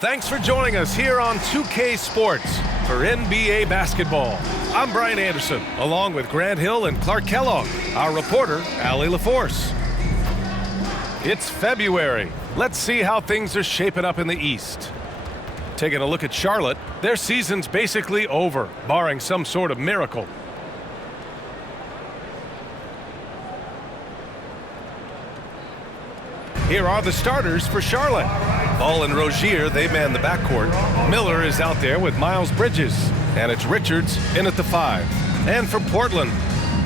Thanks for joining us here on 2K Sports for NBA basketball. I'm Brian Anderson, along with Grant Hill and Clark Kellogg, our reporter, Allie LaForce. It's February. Let's see how things are shaping up in the East. Taking a look at Charlotte, their season's basically over, barring some sort of miracle. Here are the starters for Charlotte. Ball and Rozier, they man the backcourt. Miller is out there with Miles Bridges. And it's Richards in at the 5. And for Portland,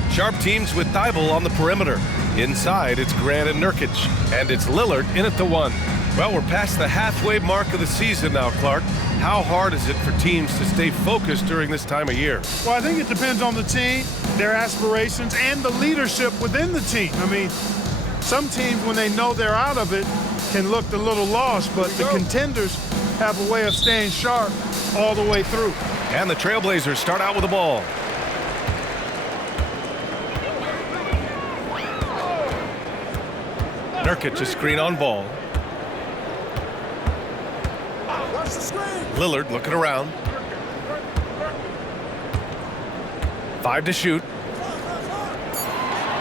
sharp teams with Thibault on the perimeter. Inside, it's Grant and Nurkic. And it's Lillard in at the 1. Well, we're past the halfway mark of the season now, Clark. How hard is it for teams to stay focused during this time of year? Well, I think it depends on the team, their aspirations, and the leadership within the team. I mean, some teams, when they know they're out of it, can look a little lost, but the contenders have a way of staying sharp all the way through. And the Trailblazers start out with the ball. Nurkic a screen on ball. Lillard looking around. 5 to shoot.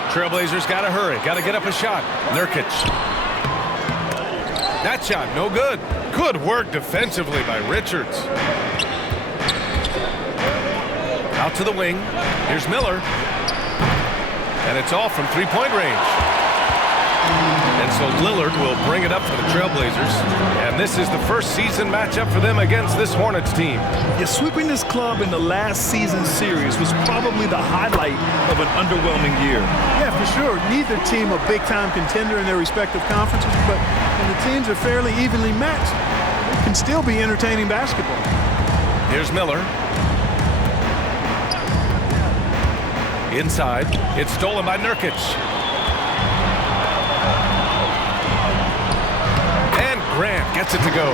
Trailblazers got to hurry. Got to get up a shot. Nurkic. That shot, no good. Good work defensively by Richards. Out to the wing. Here's Miller. And it's all from three-point range. And so Lillard will bring it up for the Trailblazers. And this is the first season matchup for them against this Hornets team. Yeah, sweeping this club in the last season series was probably the highlight of an underwhelming year. Yeah, for sure. Neither team a big-time contender in their respective conferences, but when the teams are fairly evenly matched, it can still be entertaining basketball. Here's Miller. Inside. It's stolen by Nurkic. Grant gets it to go.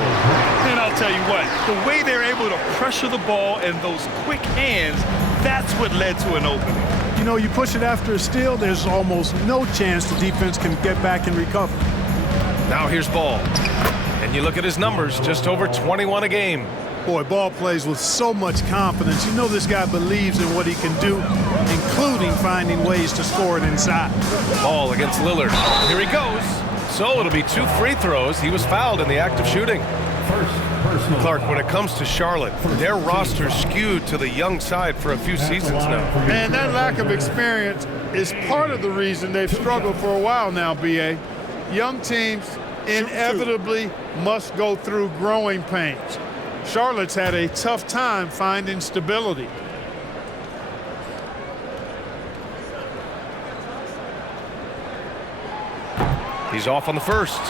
And I'll tell you what, the way they're able to pressure the ball and those quick hands, that's what led to an opening. You know, you push it after a steal, there's almost no chance the defense can get back and recover. Now here's Ball. And you look at his numbers, just over 21 a game. Boy, Ball plays with so much confidence. You know this guy believes in what he can do, including finding ways to score it inside. Ball against Lillard. Here he goes. So it'll be 2 free throws. He was fouled in the act of shooting. Clark, when it comes to Charlotte, their roster's skewed to the young side for a few seasons now. And that lack of experience is part of the reason they've struggled for a while now, B.A. Young teams inevitably must go through growing pains. Charlotte's had a tough time finding stability. He's off on the first.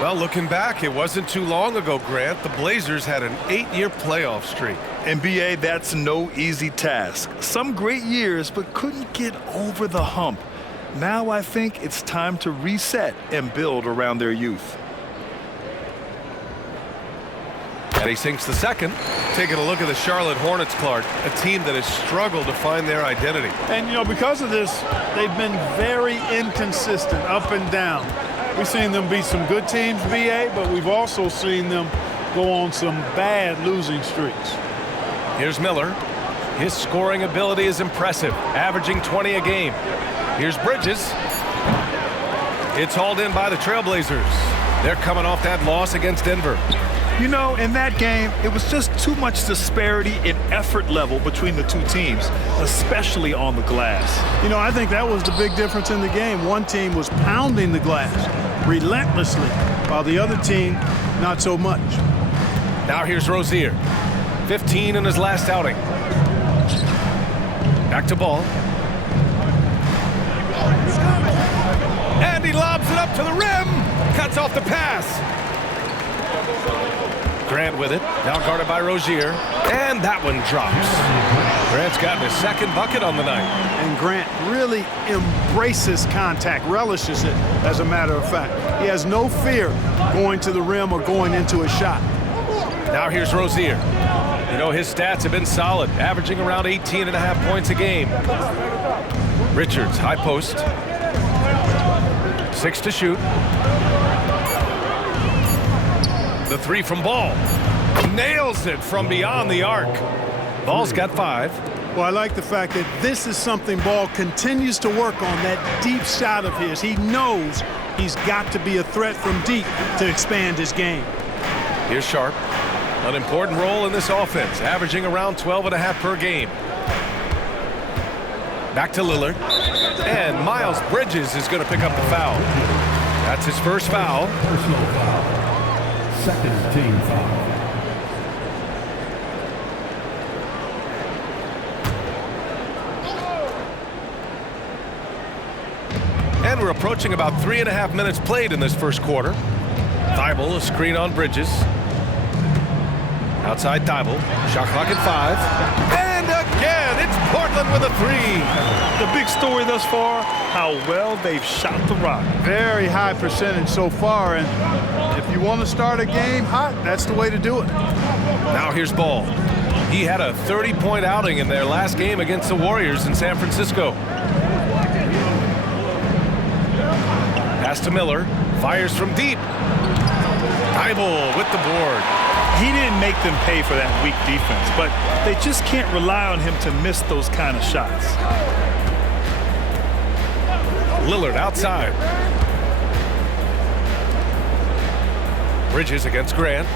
Well, looking back, it wasn't too long ago, Grant. The Blazers had an 8-year playoff streak. NBA, that's no easy task. Some great years, but couldn't get over the hump. Now I think it's time to reset and build around their youth. And he sinks the second. Taking a look at the Charlotte Hornets, Clark, a team that has struggled to find their identity. And, you know, because of this, they've been very inconsistent, up and down. We've seen them beat some good teams, BA, but we've also seen them go on some bad losing streaks. Here's Miller. His scoring ability is impressive, averaging 20 a game. Here's Bridges. It's hauled in by the Trailblazers. They're coming off that loss against Denver. You know, in that game, it was just too much disparity in effort level between the two teams, especially on the glass. You know, I think that was the big difference in the game. One team was pounding the glass relentlessly, while the other team, not so much. Now here's Rozier. 15 in his last outing. Back to Ball. And he lobs it up to the rim. Cuts off the pass. Grant with it, now guarded by Rozier, and that one drops. Grant's gotten his second bucket on the night. And Grant really embraces contact, relishes it, as a matter of fact. He has no fear going to the rim or going into a shot. Now here's Rozier. You know, his stats have been solid, averaging around 18.5 points a game. Richards, high post. 6 to shoot. The 3 from Ball. Nails it from beyond the arc. Ball's got 5. Well, I like the fact that this is something Ball continues to work on, that deep shot of his. He knows he's got to be a threat from deep to expand his game. Here's Sharp. An important role in this offense, averaging around 12.5 per game. Back to Lillard. And Miles Bridges is going to pick up the foul. That's his first foul. Personal foul. Second team foul. And we're approaching about 3.5 minutes played in this first quarter. Thibault, a screen on Bridges. Outside Thibault. Shot clock at 5. And again, it's Portland with a 3. The big story thus far, how well they've shot the rock. Very high percentage so far, and if you want to start a game hot, that's the way to do it. Now here's Ball. He had a 30-point outing in their last game against the Warriors in San Francisco. Pass to Miller. Fires from deep. Thibault with the board. He didn't make them pay for that weak defense, but they just can't rely on him to miss those kind of shots. Lillard outside. Bridges against Grant.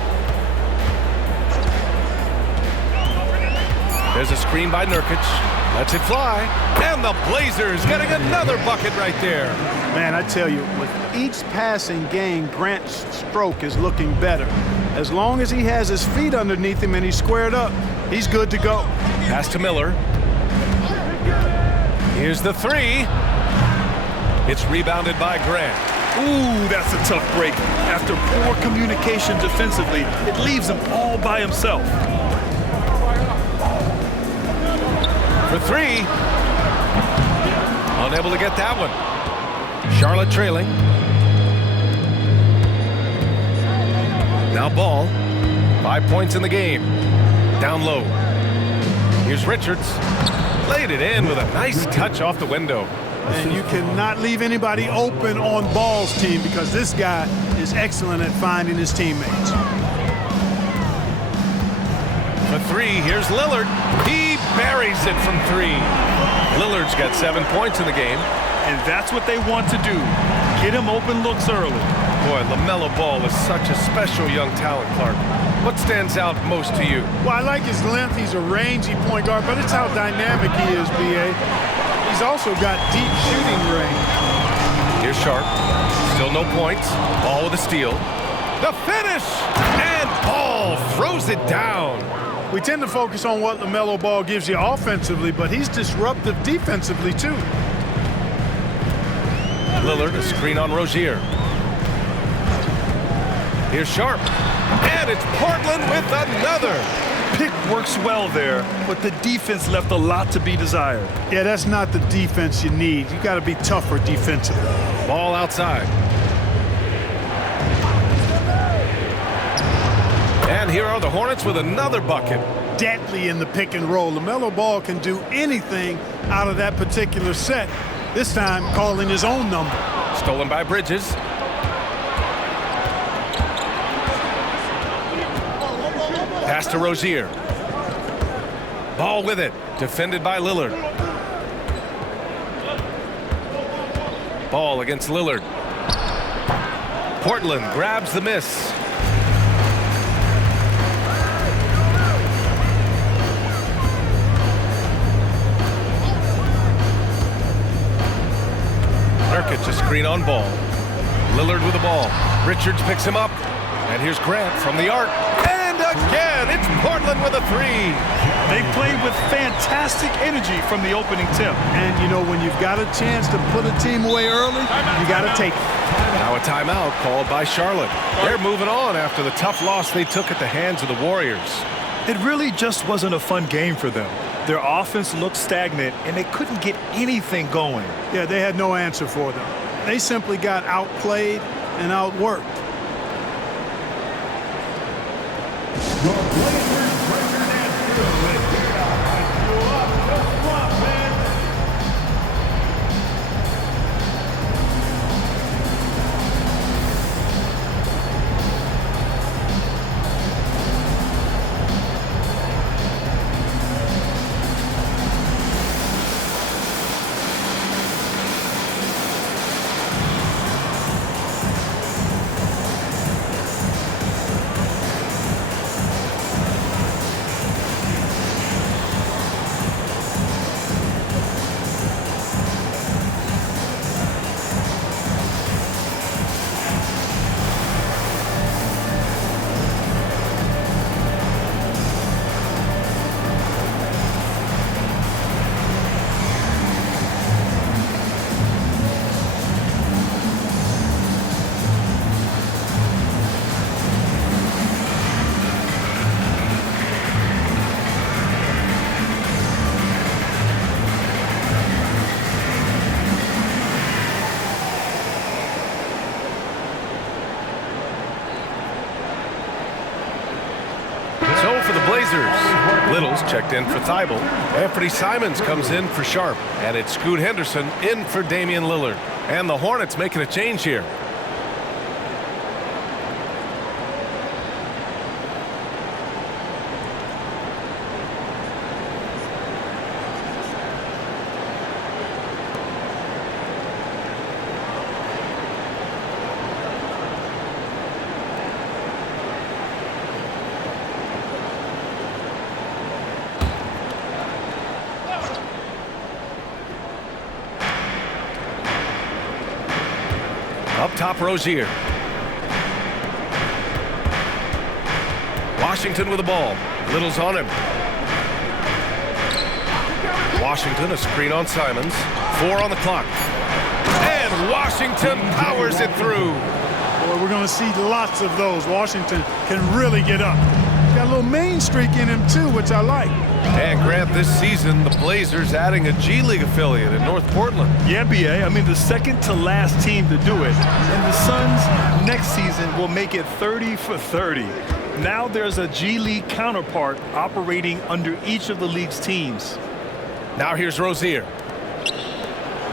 There's a screen by Nurkic. Lets it fly. And the Blazers getting another bucket right there. Man, I tell you, with each passing game, Grant's stroke is looking better. As long as he has his feet underneath him and he's squared up, he's good to go. Pass to Miller. Here's the 3. It's rebounded by Grant. Ooh, that's a tough break. After poor communication defensively, it leaves him all by himself. For 3. Unable to get that one. Charlotte trailing. Now Ball. 5 points in the game. Down low. Here's Richards. Laid it in with a nice touch off the window. And you cannot leave anybody open on Ball's team because this guy is excellent at finding his teammates. For 3, here's Lillard. He buries it from 3. Lillard's got 7 points in the game. And that's what they want to do. Get him open looks early. Boy, LaMelo Ball is such a special young talent, Clark. What stands out most to you? Well, I like his length. He's a rangy point guard, but it's how dynamic he is, B.A. He's also got deep shooting range. Here's Sharp. Still no points. Ball with a steal. The finish! And Ball throws it down. We tend to focus on what LaMelo Ball gives you offensively, but he's disruptive defensively, too. Lillard, a screen on Rozier. Here's Sharp. And it's Portland with another. Pick works well there, but the defense left a lot to be desired. Yeah, that's not the defense you need. You got to be tougher defensively. Ball outside. And here are the Hornets with another bucket. Deadly in the pick and roll. LaMelo Ball can do anything out of that particular set. This time calling his own number. Stolen by Bridges. Pass to Rozier. Ball with it. Defended by Lillard. Ball against Lillard. Portland grabs the miss. Nurkic, a screen on Ball. Lillard with the ball. Richards picks him up. And here's Grant from the arc. And again, it's Portland with a 3. They played with fantastic energy from the opening tip. And, you know, when you've got a chance to put a team away early, you got to take it. Now a timeout called by Charlotte. They're moving on after the tough loss they took at the hands of the Warriors. It really just wasn't a fun game for them. Their offense looked stagnant, and they couldn't get anything going. Yeah, they had no answer for them. They simply got outplayed and outworked. Your Blazers record and field you up the front, man. for the Blazers. Little's checked in for Thibault. Anthony Simons comes in for Sharp. And it's Scoot Henderson in for Damian Lillard. And the Hornets making a change here. Up top, Rozier. Washington with the ball. Little's on him. Washington, a screen on Simons. 4 on the clock. And Washington powers it through. Boy, we're going to see lots of those. Washington can really get up. Got a little main streak in him, too, which I like. And Grant, this season, the Blazers adding a G League affiliate in North Portland. Yeah, BA. I mean, the second to last team to do it. And the Suns next season will make it 30 for 30. Now there's a G League counterpart operating under each of the league's teams. Now here's Rozier.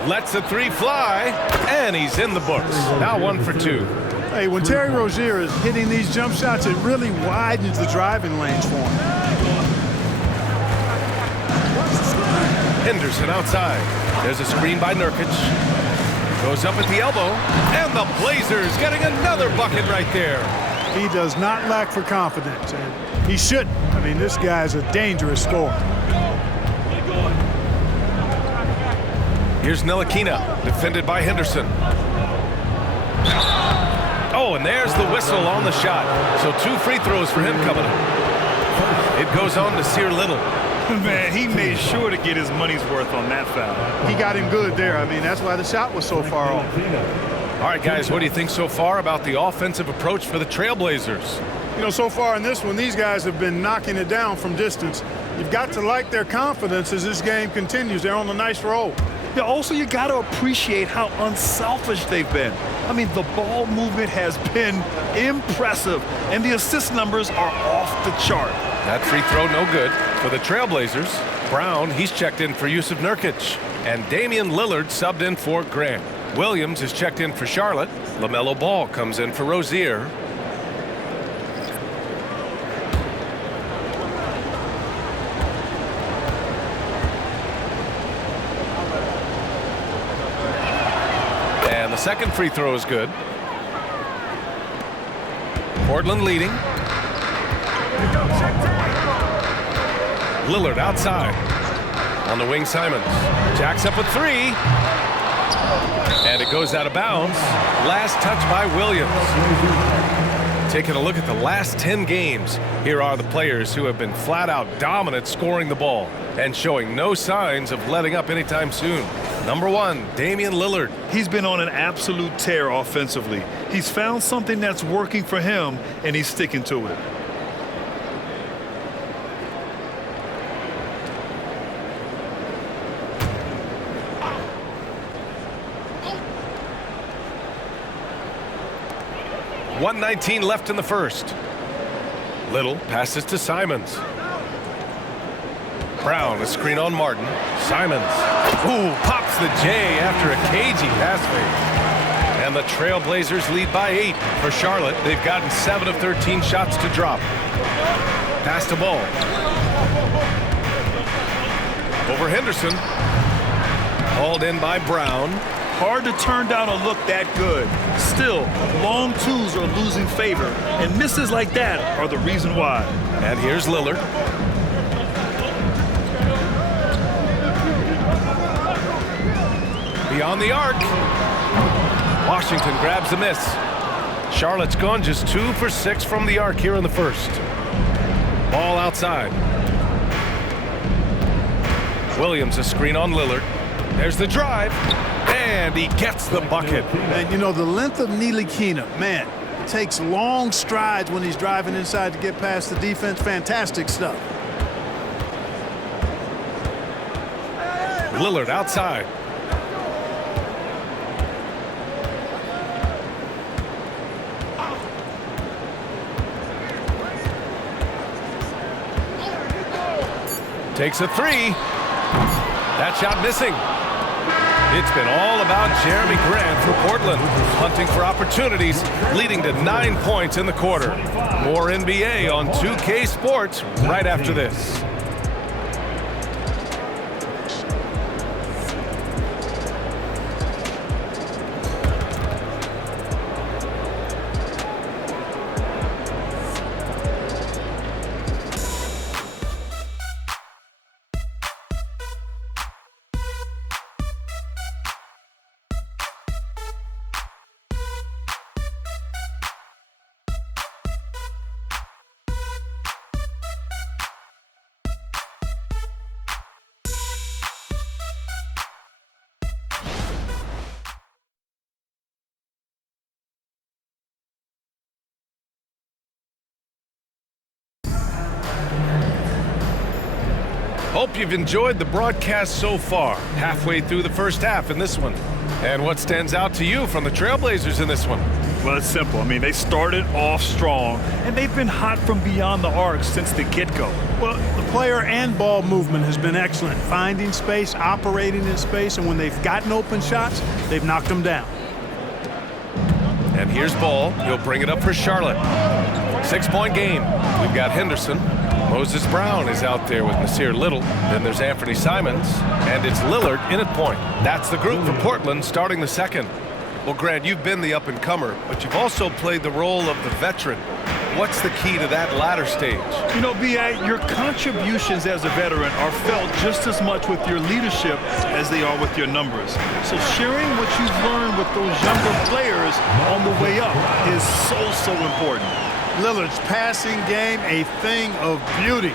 Lets the three fly, and he's in the books. Now 1 for 2. Hey, when Terry Rozier is hitting these jump shots, it really widens the driving lanes for him. Henderson outside. There's a screen by Nurkic. Goes up at the elbow, and the Blazers getting another bucket right there. He does not lack for confidence, and he shouldn't. I mean, this guy's a dangerous scorer. Here's Ntilikina, defended by Henderson. Oh, and there's the whistle on the shot. So 2 free throws for him coming up. It goes on to Sear Little. Man, he made sure to get his money's worth on that foul. He got him good there. I mean, that's why the shot was so far off. All right, guys, what do you think so far about the offensive approach for the Trailblazers? You know, so far in this one, these guys have been knocking it down from distance. You've got to like their confidence as this game continues. They're on a nice roll. Yeah, also, you got to appreciate how unselfish they've been. I mean, the ball movement has been impressive, and the assist numbers are off the chart. That free throw no good for the Trailblazers. Brown, he's checked in for Yusuf Nurkic. And Damian Lillard subbed in for Grant. Williams is checked in for Charlotte. LaMelo Ball comes in for Rozier. And the second free throw is good. Portland leading. Lillard outside. On the wing, Simons. Jacks up with 3. And it goes out of bounds. Last touch by Williams. Taking a look at the last 10 games. Here are the players who have been flat out dominant scoring the ball and showing no signs of letting up anytime soon. Number 1, Damian Lillard. He's been on an absolute tear offensively. He's found something that's working for him, and he's sticking to it. .119 left in the first. Little passes to Simons. Brown, a screen on Martin. Simons. Ooh, pops the J after a cagey pass fake. And the Trailblazers lead by 8. For Charlotte, they've gotten 7 of 13 shots to drop. Pass to Ball. Over Henderson. Hauled in by Brown. Hard to turn down a look that good. Still, long twos are losing favor, and misses like that are the reason why. And here's Lillard. Beyond the arc. Washington grabs the miss. Charlotte's gone just 2 for 6 from the arc here in the first. Ball outside. Williams, a screen on Lillard. There's the drive. And he gets the bucket. And, you know, the length of Ntilikina, man, takes long strides when he's driving inside to get past the defense. Fantastic stuff. Lillard outside. Takes a three. That shot missing. It's been all about Jeremy Grant for Portland, hunting for opportunities, leading to 9 points in the quarter. More NBA on 2K Sports right after this. Hope you've enjoyed the broadcast so far, halfway through the first half in this one. And what stands out to you from the Trailblazers in this one? Well, it's simple. I mean, they started off strong, and they've been hot from beyond the arc since the get-go. Well, the player and ball movement has been excellent, finding space, operating in space, and when they've gotten open shots, they've knocked them down. And here's Ball. He'll bring it up for Charlotte. 6-point game. We've got Henderson. Moses Brown is out there with Nasir Little. Then there's Anthony Simons. And it's Lillard in at point. That's the group for Portland starting the second. Well, Grant, you've been the up-and-comer, but you've also played the role of the veteran. What's the key to that latter stage? You know, B.A., your contributions as a veteran are felt just as much with your leadership as they are with your numbers. So sharing what you've learned with those younger players on the way up is so important. Lillard's passing game, a thing of beauty.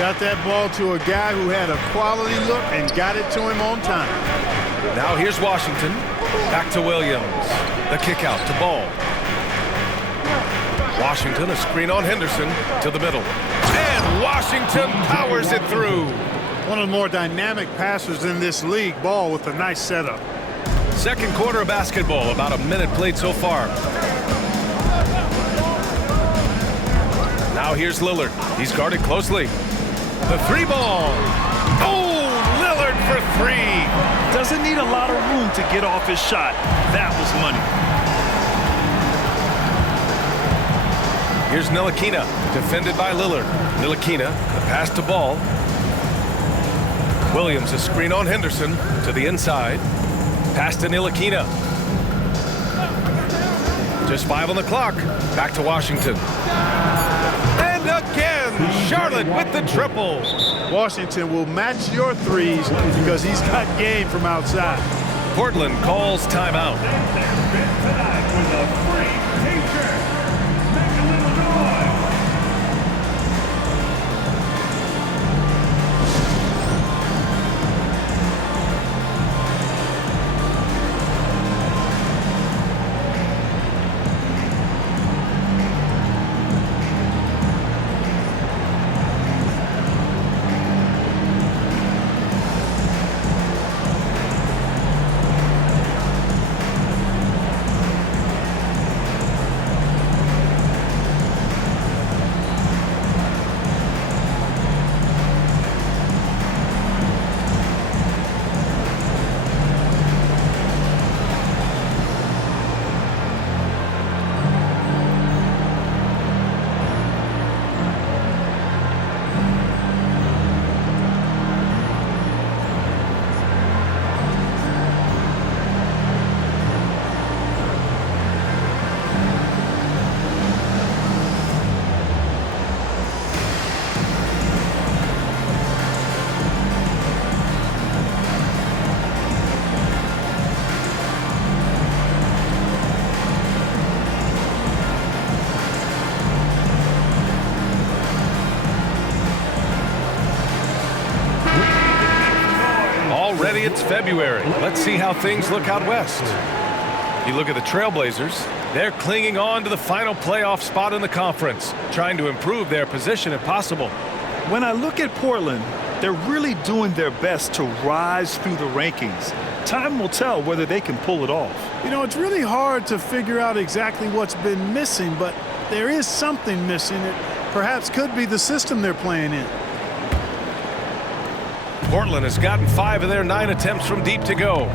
Got that ball to a guy who had a quality look and got it to him on time. Now here's Washington. Back to Williams. The kick out to Ball. Washington, a screen on Henderson to the middle. And Washington powers it through. One of the more dynamic passers in this league. Ball with a nice setup. Second quarter of basketball, about a minute played so far. Now here's Lillard. He's guarded closely. The three ball. Oh, Lillard for three. Doesn't need a lot of room to get off his shot. That was money. Here's Ntilikina, defended by Lillard. Ntilikina, the pass to Ball. Williams, a screen on Henderson to the inside. Pass to Ntilikina. Just 5 on the clock. Back to Washington. And again, Charlotte with the triple. Washington will match your threes because he's got game from outside. Portland calls timeout. Already it's February. Let's see how things look out west. You look at the Trailblazers, they're clinging on to the final playoff spot in the conference, trying to improve their position if possible. When I look at Portland, they're really doing their best to rise through the rankings. Time will tell whether they can pull it off. You know, it's really hard to figure out exactly what's been missing, but there is something missing. It perhaps could be the system they're playing in. Portland has gotten 5 of their 9 attempts from deep to go.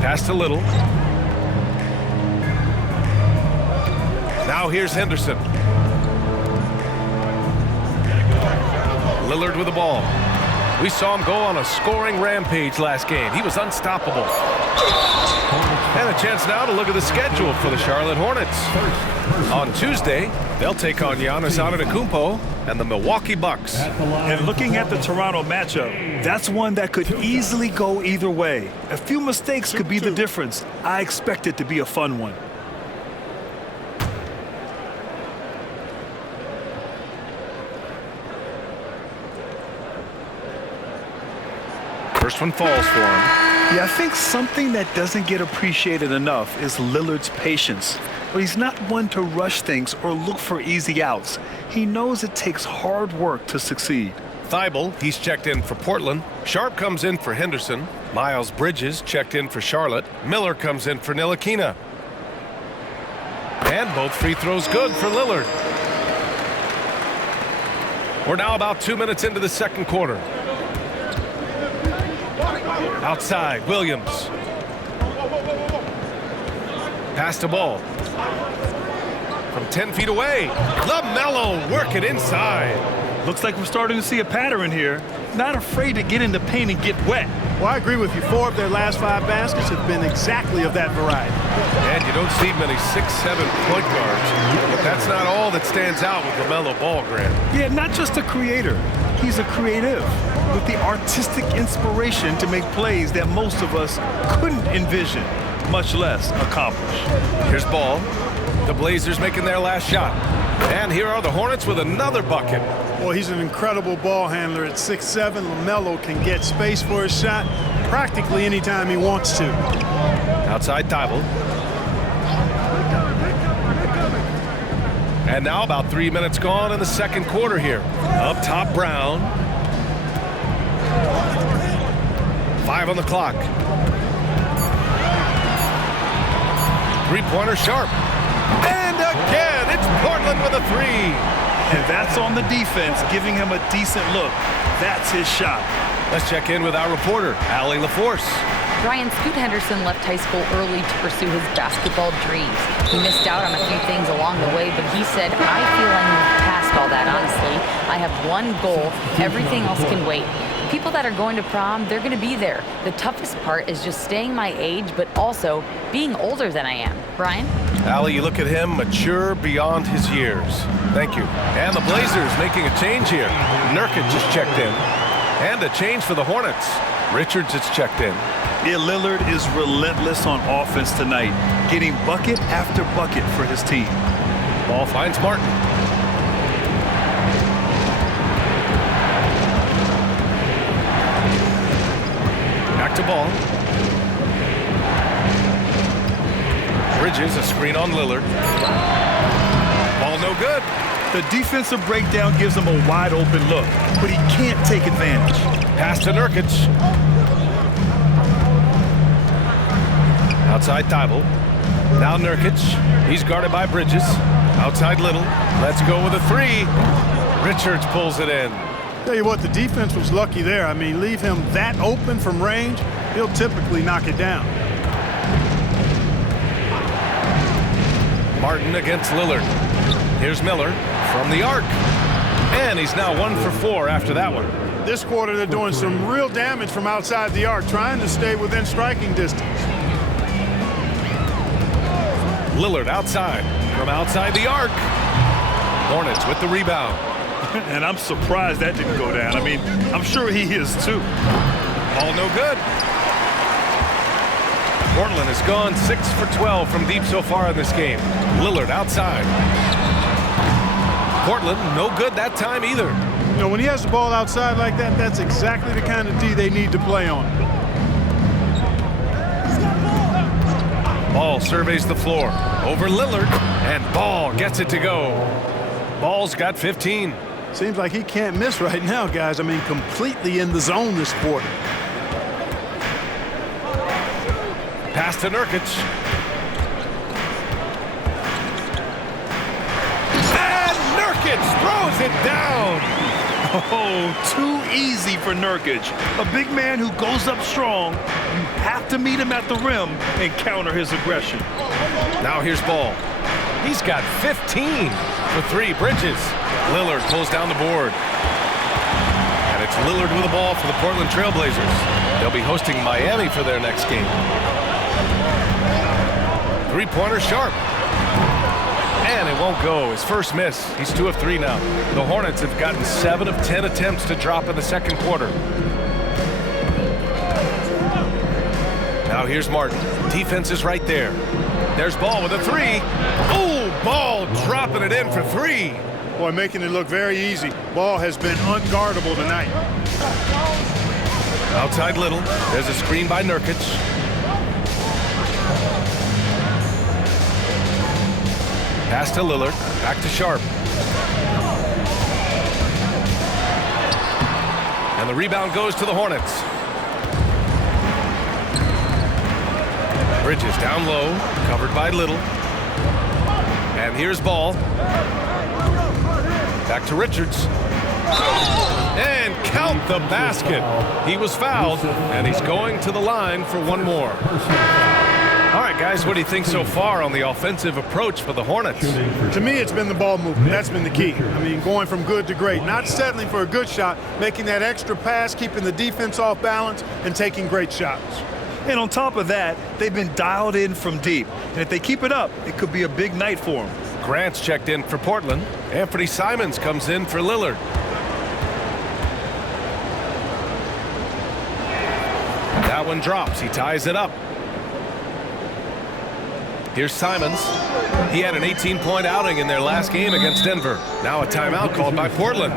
Pass to Little. Now here's Henderson. Lillard with the ball. We saw him go on a scoring rampage last game. He was unstoppable. And a chance now to look at the schedule for the Charlotte Hornets. On Tuesday, they'll take on Giannis Antetokounmpo and the Milwaukee Bucks. And looking at the Toronto matchup, that's one that could easily go either way. A few mistakes could be the difference. I expect it to be a fun one. First one falls for him. Yeah, I think something that doesn't get appreciated enough is Lillard's patience. But he's not one to rush things or look for easy outs. He knows it takes hard work to succeed. Thibault, he's checked in for Portland. Sharp comes in for Henderson. Miles Bridges checked in for Charlotte. Miller comes in for Ntilikina. And both free throws good for Lillard. We're now about 2 minutes into the second quarter. Outside, Williams. Pass the ball. From 10 feet away. LaMelo working inside. Looks like we're starting to see a pattern here. Not afraid to get in the paint and get wet. Well, I agree with you. 4 of their last 5 baskets have been exactly of that variety. And you don't see many 6'7" point guards. But that's not all that stands out with LaMelo Ball, Grant. Yeah, not just a creator. He's a creative with the artistic inspiration to make plays that most of us couldn't envision, much less accomplish. Here's Ball. The Blazers making their last shot. And here are the Hornets with another bucket. Well, he's an incredible ball handler. At 6'7", LaMelo can get space for his shot practically anytime he wants to. Outside Thibault. And now about 3 minutes gone in the second quarter here. Up top, Brown. 5 on the clock. Three-pointer Sharp. And again, it's Portland with a 3. And that's on the defense, giving him a decent look. That's his shot. Let's check in with our reporter, Allie LaForce. Brian, Scoot Henderson left high school early to pursue his basketball dreams. He missed out on a few things along the way, but he said, I feel I moved past all that, honestly. I have one goal. Everything else can wait. People that are going to prom, they're going to be there. The toughest part is just staying my age, but also being older than I am. Brian? Allie, you look at him, mature beyond his years. Thank you. And the Blazers making a change here. Nurkic just checked in. And a change for the Hornets. Richards has checked in. Yeah, Lillard is relentless on offense tonight, getting bucket after bucket for his team. Ball finds Martin. Back to Ball. Bridges, a screen on Lillard. Ball no good. The defensive breakdown gives him a wide open look, but he can't take advantage. Pass to Nurkic. Outside Thibault. Now Nurkic. He's guarded by Bridges. Outside Little. Let's go with a 3. Richards pulls it in. Tell you what, the defense was lucky there. I mean, leave him that open from range, he'll typically knock it down. Martin against Lillard. Here's Miller from the arc. And he's now 1 for 4 after that one. This quarter, they're doing some real damage from outside the arc, trying to stay within striking distance. Lillard outside from outside the arc. Hornets with the rebound. And I'm surprised that didn't go down. I mean, I'm sure he is too. All no good. Portland has gone 6 for 12 from deep so far in this game. Lillard outside. Portland no good that time either. You know, when he has the ball outside like that, that's exactly the kind of D they need to play on. Ball surveys the floor over Lillard, and Ball gets it to go. Ball's got 15. Seems like he can't miss right now, guys. I mean, completely in the zone this quarter. Pass to Nurkic. And Nurkic throws it down. Oh, too easy for Nurkic. A big man who goes up strong. You have to meet him at the rim and counter his aggression. Now here's Ball. He's got 15 for three. Bridges. Lillard pulls down the board. And it's Lillard with the ball for the Portland Trailblazers. They'll be hosting Miami for their next game. Three-pointer Sharp. And it won't go. His first miss. He's 2 of 3 now. The Hornets have gotten 7 of 10 attempts to drop in the second quarter. Now here's Martin. Defense is right there. There's Ball with a 3. Ooh, Ball dropping it in for 3. Boy, making it look very easy. Ball has been unguardable tonight. Outside Little. There's a screen by Nurkic. Pass to Lillard. Back to Sharp. And the rebound goes to the Hornets. Bridges down low. Covered by Little. And here's Ball. Back to Richards. And count the basket. He was fouled, and he's going to the line for one more. All right, guys, what do you think so far on the offensive approach for the Hornets? To me, it's been the ball movement. That's been the key. I mean, going from good to great. Not settling for a good shot, making that extra pass, keeping the defense off balance, and taking great shots. And on top of that, they've been dialed in from deep. And if they keep it up, it could be a big night for them. Grant's checked in for Portland. Anthony Simons comes in for Lillard. That one drops. He ties it up. Here's Simons. He had an 18-point outing in their last game against Denver. Now a timeout called by Portland.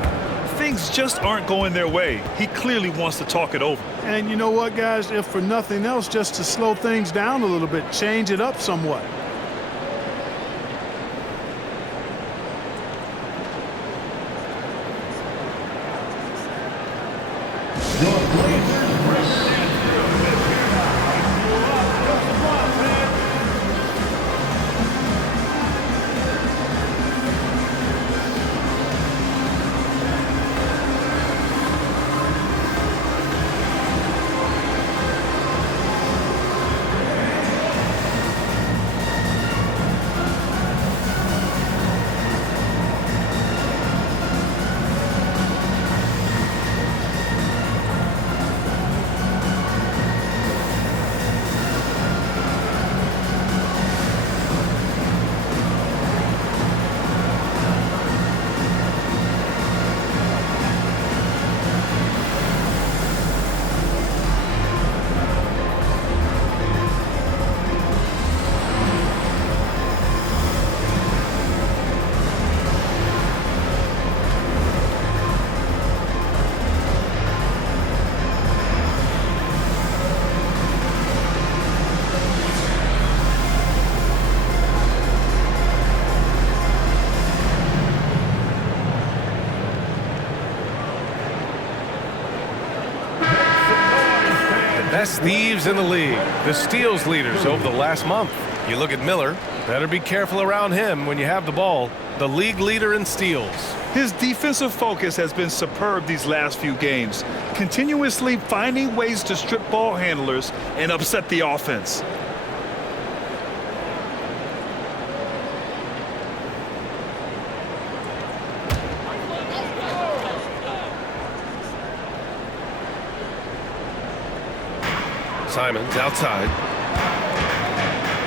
Things just aren't going their way. He clearly wants to talk it over. And you know what, guys? If for nothing else, just to slow things down a little bit, change it up somewhat. Best thieves in the league, the steals leaders over the last month. You look at Miller, better be careful around him when you have the ball. The league leader in steals. His defensive focus has been superb these last few games, continuously finding ways to strip ball handlers and upset the offense. Simons outside.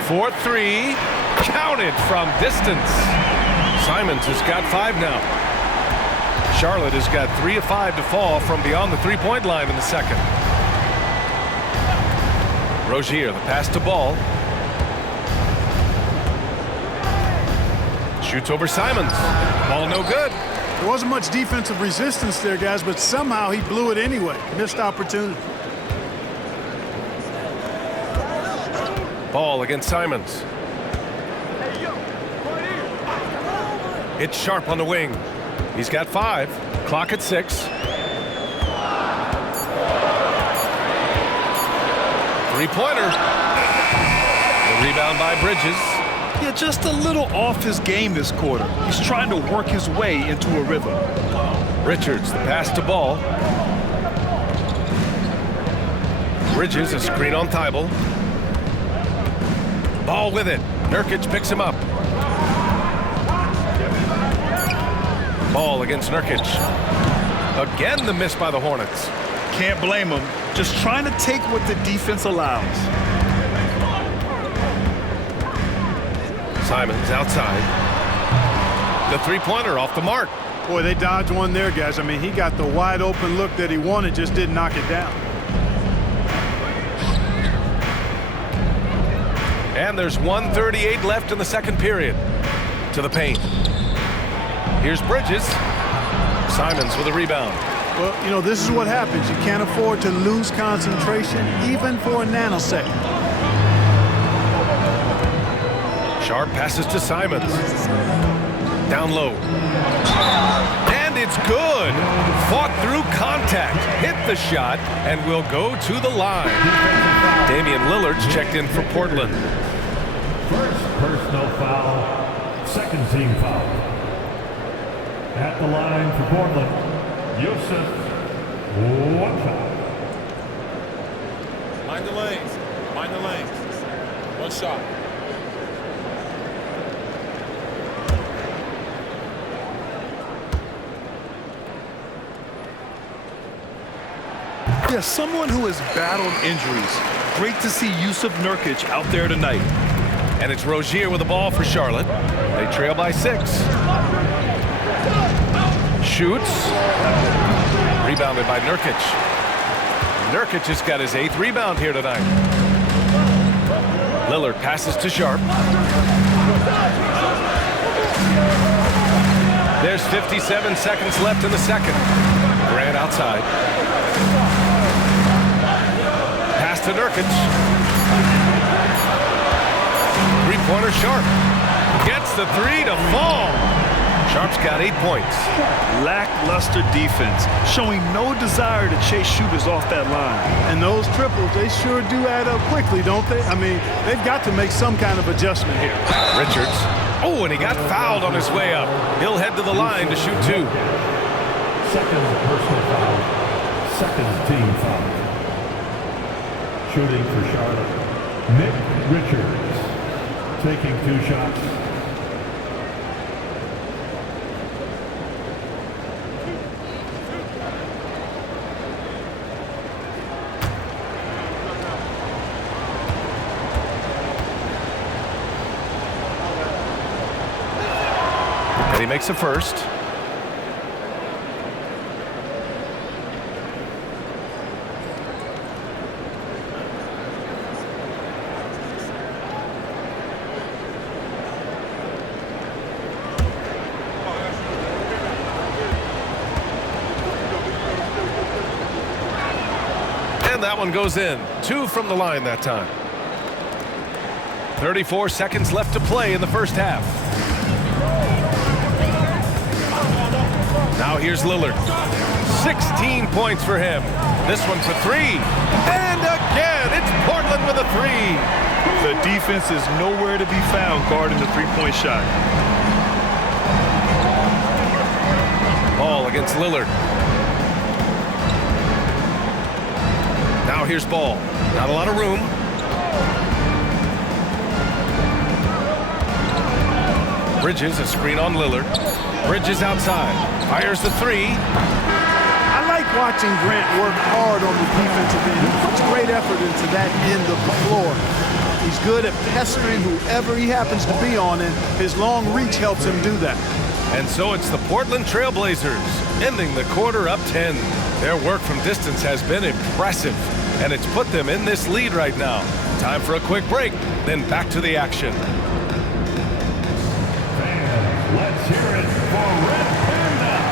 4-3. Counted from distance. Simons has got 5 now. Charlotte has got 3 of 5 to fall from beyond the three-point line in the second. Rozier, the pass to Ball. Shoots over Simons. Ball no good. There wasn't much defensive resistance there, guys, but somehow he blew it anyway. Missed opportunity. Ball against Simons. It's Sharp on the wing. He's got 5. Clock at 6. 3-pointer. The rebound by Bridges. Yeah, just a little off his game this quarter. He's trying to work his way into a rhythm. Richards, the pass to Ball. Bridges, a screen on Thibault. Ball with it. Nurkic picks him up. Ball against Nurkic. Again, the miss by the Hornets. Can't blame him. Just trying to take what the defense allows. Simons outside. The three-pointer off the mark. Boy, they dodged one there, guys. I mean, he got the wide open look that he wanted, just didn't knock it down. And there's 1:38 left in the second period. To the paint. Here's Bridges. Simons with a rebound. Well, you know, this is what happens. You can't afford to lose concentration, even for a nanosecond. Sharp passes to Simons. Down low. And it's good. Fought through contact. Hit the shot and will go to the line. Damian Lillard's checked in for Portland. First personal foul, second team foul. At the line for Portland, Yusuf, 1 foul. Mind the lanes. Mind the lanes. One shot. Yeah, someone who has battled injuries. Great to see Yusuf Nurkic out there tonight. And it's Rozier with the ball for Charlotte. They trail by 6. Shoots. Rebounded by Nurkic. Nurkic has got his 8th rebound here tonight. Lillard passes to Sharp. There's 57 seconds left in the second. Grant outside. Pass to Nurkic. Three-pointer Sharp. Gets the 3 to fall. Sharp's got 8 points. Lackluster defense, showing no desire to chase shooters off that line. And those triples, they sure do add up quickly, don't they? I mean, they've got to make some kind of adjustment here. Richards. Oh, and he got fouled on his way up. He'll head to the line to shoot 2. Second personal foul, second team foul. Shooting for Charlotte, Nick Richards, taking 2 shots. And he makes a first. And that one goes in. 2 from the line that time. 34 seconds left to play in the first half. Now here's Lillard. 16 points for him. This one for 3. And again, it's Portland with a 3. The defense is nowhere to be found guarding the three-point shot. Ball against Lillard. Now here's Ball. Not a lot of room. Bridges, a screen on Lillard. Bridges outside. Fires the 3. I like watching Grant work hard on the defensive end. He puts great effort into that end of the floor. He's good at pestering whoever he happens to be on, and his long reach helps him do that. And so it's the Portland Trail Blazers ending the quarter up 10. Their work from distance has been impressive, and it's put them in this lead right now. Time for a quick break, then back to the action. Fans, let's hear it for Red Panda.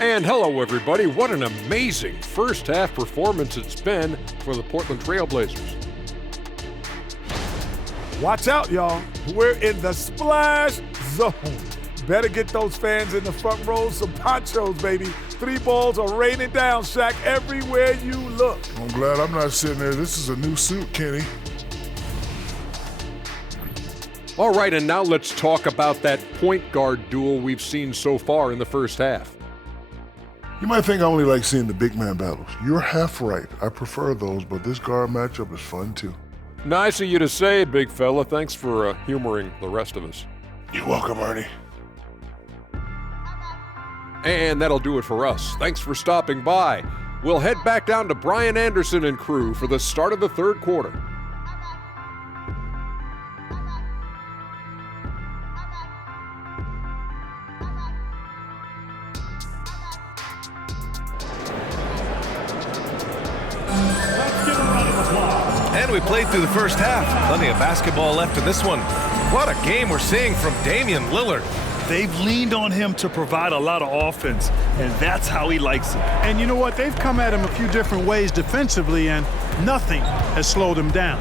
And hello, everybody. What an amazing first half performance it's been for the Portland Trail Blazers. Watch out, y'all. We're in the splash zone. Better get those fans in the front rows some ponchos, baby. 3 balls are raining down, Shaq, everywhere you look. I'm glad I'm not sitting there. This is a new suit, Kenny. All right, and now let's talk about that point guard duel we've seen so far in the first half. You might think I only like seeing the big man battles. You're half right. I prefer those, but this guard matchup is fun too. Nice of you to say, big fella. Thanks for humoring the rest of us. You're welcome, Ernie. And that'll do it for us. Thanks for stopping by. We'll head back down to Brian Anderson and crew for the start of the third quarter. And we played through the first half. Plenty of basketball left in this one. What a game we're seeing from Damian Lillard. They've leaned on him to provide a lot of offense, and that's how he likes it. And you know what? They've come at him a few different ways defensively, and nothing has slowed him down.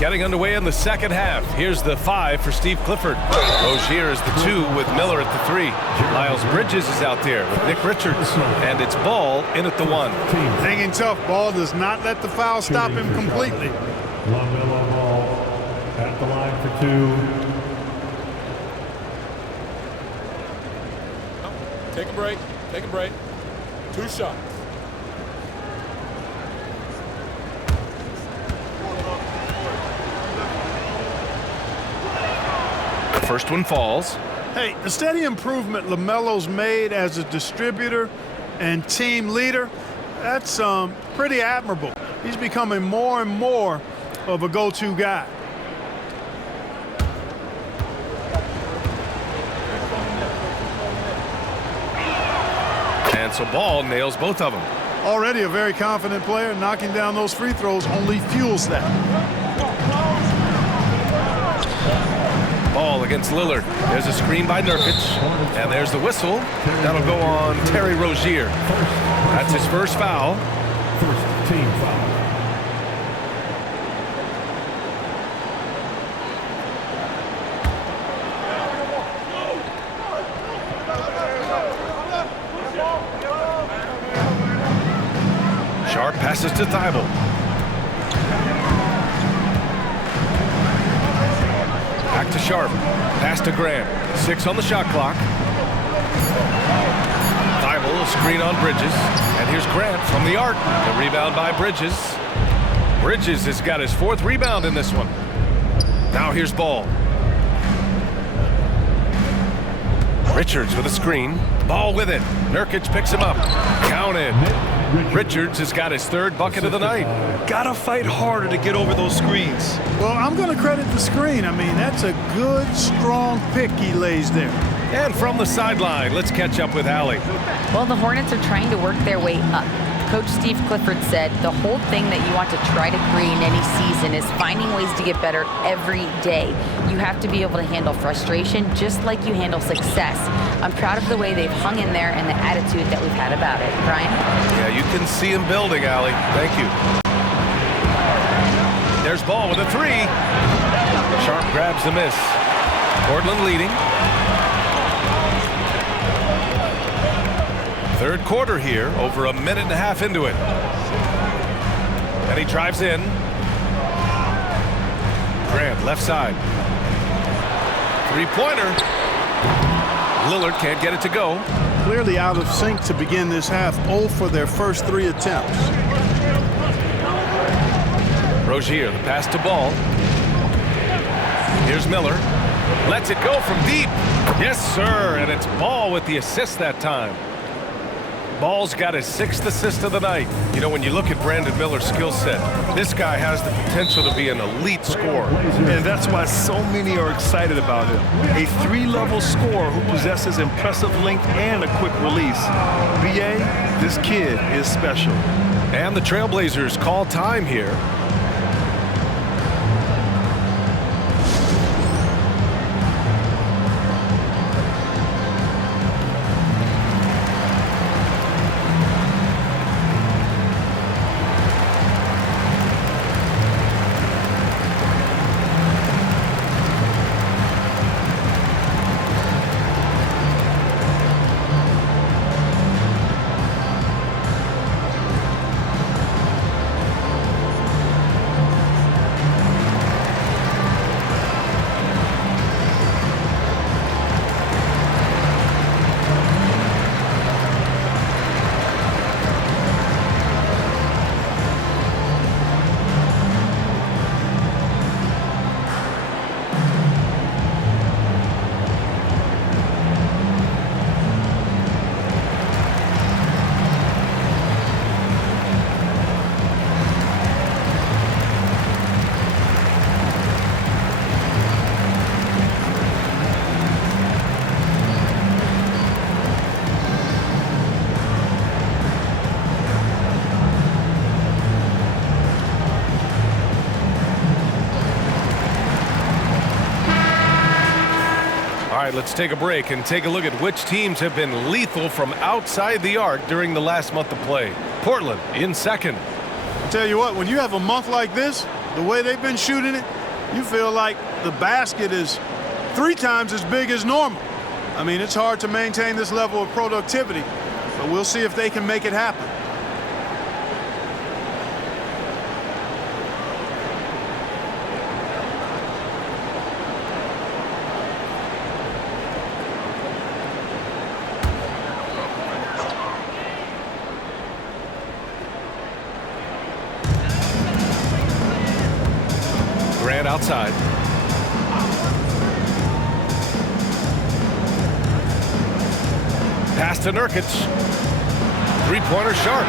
Getting underway in the second half. Here's the 5 for Steve Clifford. Rozier is the 2 with Miller at the 3. Miles Bridges is out there with Nick Richards. And it's Ball in at the 1. Hanging tough. Ball does not let the foul stop him completely. LaMelo Ball at the line for 2. Take a break. Take a break. 2 shots. The first one falls. Hey, the steady improvement LaMelo's made as a distributor and team leader, that's pretty admirable. He's becoming more and more of a go-to guy. And so Ball nails both of them. Already a very confident player. Knocking down those free throws only fuels that. Ball against Lillard. There's a screen by Nurkic. And there's the whistle. That'll go on Terry Rozier. That's his first foul. First team foul. Sharp passes to Thibault. Back to Sharp. Pass to Grant. 6 on the shot clock. Thibault, a screen on Bridges. And here's Grant from the arc. The rebound by Bridges. Bridges has got his 4th rebound in this one. Now here's Ball. Richards with a screen. Ball with it. Nurkic picks him up. Counted. Richards has got his 3rd bucket of the night. Gotta fight harder to get over those screens. Well, I'm going to credit the screen. I mean, that's a good, strong pick he lays there. And from the sideline, let's catch up with Allie. Well, the Hornets are trying to work their way up. Coach Steve Clifford said the whole thing that you want to try to create in any season is finding ways to get better every day. You have to be able to handle frustration just like you handle success. I'm proud of the way they've hung in there and the attitude that we've had about it. Brian? Yeah, you can see him building, Allie. Thank you. There's Ball with a 3. Sharp grabs the miss. Portland leading. Third quarter here, over a minute and a half into it. And he drives in. Grant, left side. 3-pointer. Lillard can't get it to go. Clearly out of sync to begin this half. 0 for their first 3 attempts. Rozier, the pass to Ball. Here's Miller. Lets it go from deep. Yes, sir. And it's Ball with the assist that time. Ball's got his 6th assist of the night. You know, when you look at Brandon Miller's skill set, this guy has the potential to be an elite scorer. And that's why so many are excited about him. A 3-level scorer who possesses impressive length and a quick release. BA, this kid is special. And the Trailblazers call time here. right, let's take a break and take a look at which teams have been lethal from outside the arc during the last month of play. Portland in second. Tell you what, when you have a month like this, the way they've been shooting it, you feel like the basket is 3 times as big as normal. I mean, it's hard to maintain this level of productivity, but we'll see if they can make it happen. Grant outside. Pass to Nurkic. Three-pointer Sharp.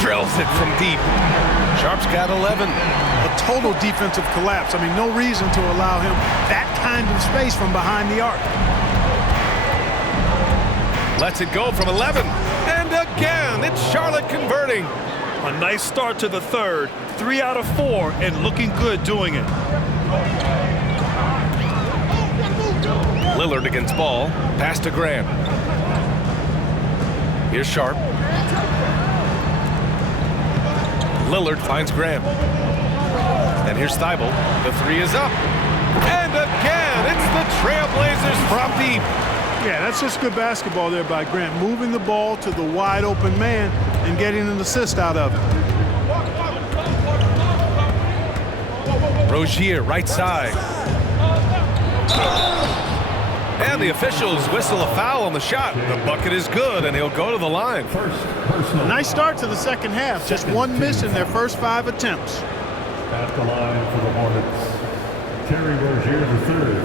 Drills it from deep. Sharp's got 11. A total defensive collapse. I mean, no reason to allow him that kind of space from behind the arc. Lets it go from 11. And again, it's Charlotte converting. A nice start to the third. 3 out of 4 and looking good doing it. Lillard against Ball. Pass to Grant. Here's Sharp. Lillard finds Grant. And here's Thibault. The 3 is up. And again, it's the Trailblazers from deep. Yeah, that's just good basketball there by Grant, moving the ball to the wide open man and getting an assist out of it. Rozier, right side. And the officials whistle a foul on the shot. The bucket is good, and he'll go to the line. Nice start to the second half. Just 1 miss in their first 5 attempts. At the line for the Hornets, Terry Rozier III.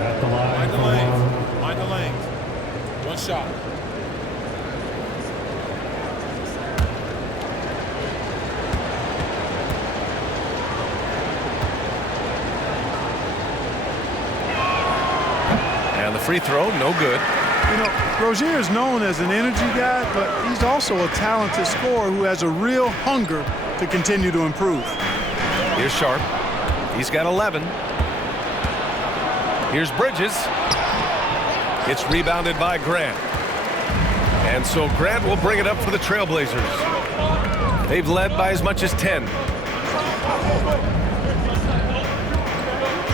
At the line for one. Mind the lane. 1 shot. And the free throw, no good. You know, Rozier is known as an energy guy, but he's also a talented scorer who has a real hunger to continue to improve. Here's Sharp. He's got 11. Here's Bridges. It's rebounded by Grant. And so Grant will bring it up for the Trailblazers. They've led by as much as 10.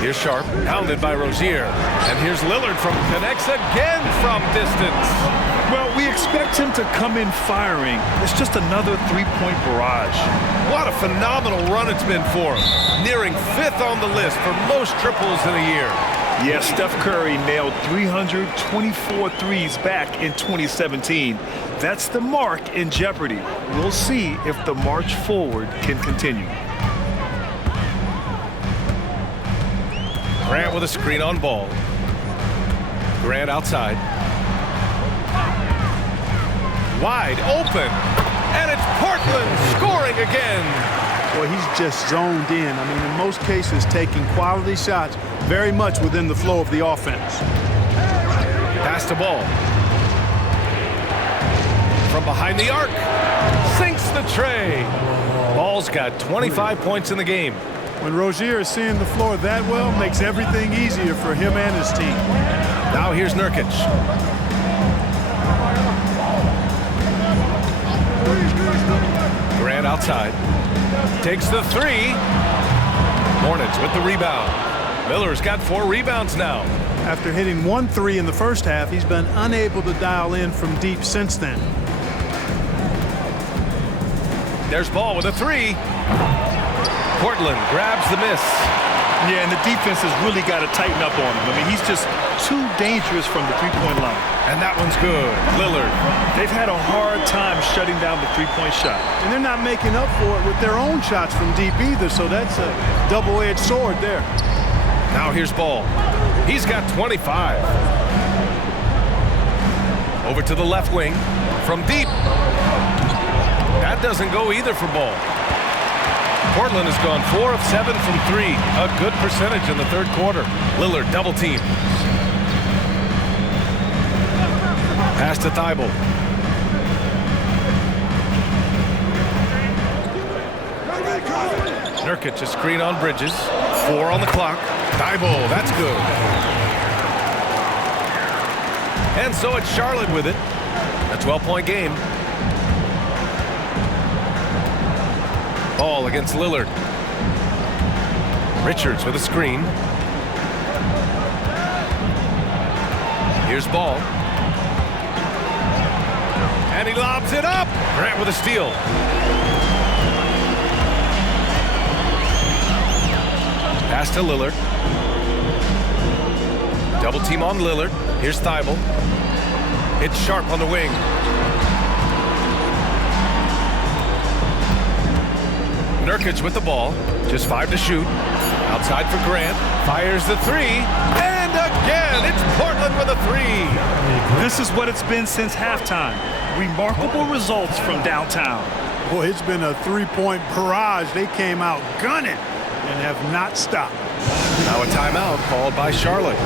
Here's Sharp, pounded by Rozier. And here's Lillard connects again from distance. Well, we expect him to come in firing. It's just another 3-point barrage. What a phenomenal run it's been for him. Nearing 5th on the list for most triples in a year. Yes, Steph Curry nailed 324 threes back in 2017. That's the mark in jeopardy. We'll see if the march forward can continue. Grant with a screen on Ball. Grant outside. Wide open. And it's Portland scoring again. Well, he's just zoned in. I mean, in most cases, taking quality shots very much within the flow of the offense. Pass to Ball. From behind the arc. Sinks the tray. Ball's got 25 points in the game. When Rozier is seeing the floor that well, makes everything easier for him and his team. Now here's Nurkic. Grant outside. Takes the 3. Hornets with the rebound. Miller's got 4 rebounds now. After hitting 1 3 in the first half, he's been unable to dial in from deep since then. There's Ball with a 3. Portland grabs the miss. Yeah, and the defense has really got to tighten up on him. I mean, he's just too dangerous from the three-point line. And that one's good. Lillard. They've had a hard time shutting down the three-point shot. And they're not making up for it with their own shots from deep either, so that's a double-edged sword there. Now here's Ball. He's got 25. Over to the left wing. From deep. That doesn't go either for Ball. Portland has gone 4 of 7 from 3. A good percentage in the third quarter. Lillard double team. Pass to Thibault. Nurkic a screen on Bridges. 4 on the clock. Thibault, that's good. And so it's Charlotte with it. A 12-point game. Ball against Lillard. Richards with a screen. Here's Ball. And he lobs it up. Grant with a steal. Pass to Lillard. Double team on Lillard. Here's Thibault. It's Sharp on the wing. Nurkic with the ball. Just 5 to shoot. Outside for Grant. Fires the 3. And again, it's Portland with a 3. This is what it's been since halftime. Remarkable results from downtown. Boy, it's been a three-point barrage. They came out gunning and have not stopped. Now a timeout called by Charlotte.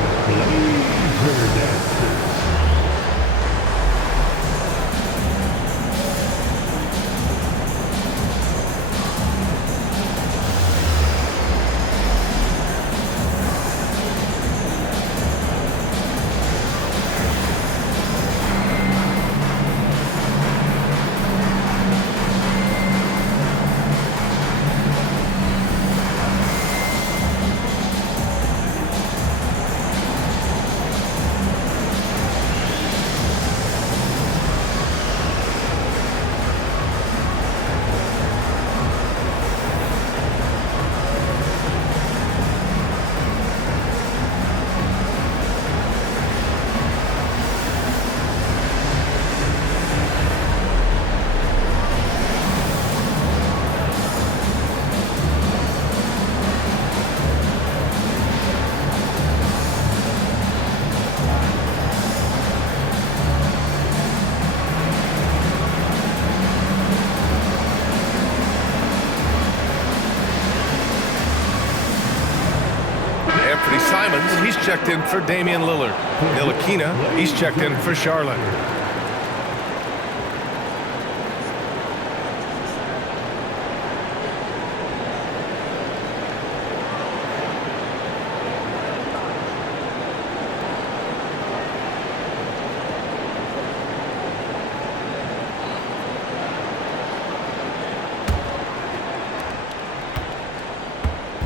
He's checked in for Damian Lillard. Ntilikina, he's checked in for Charlotte.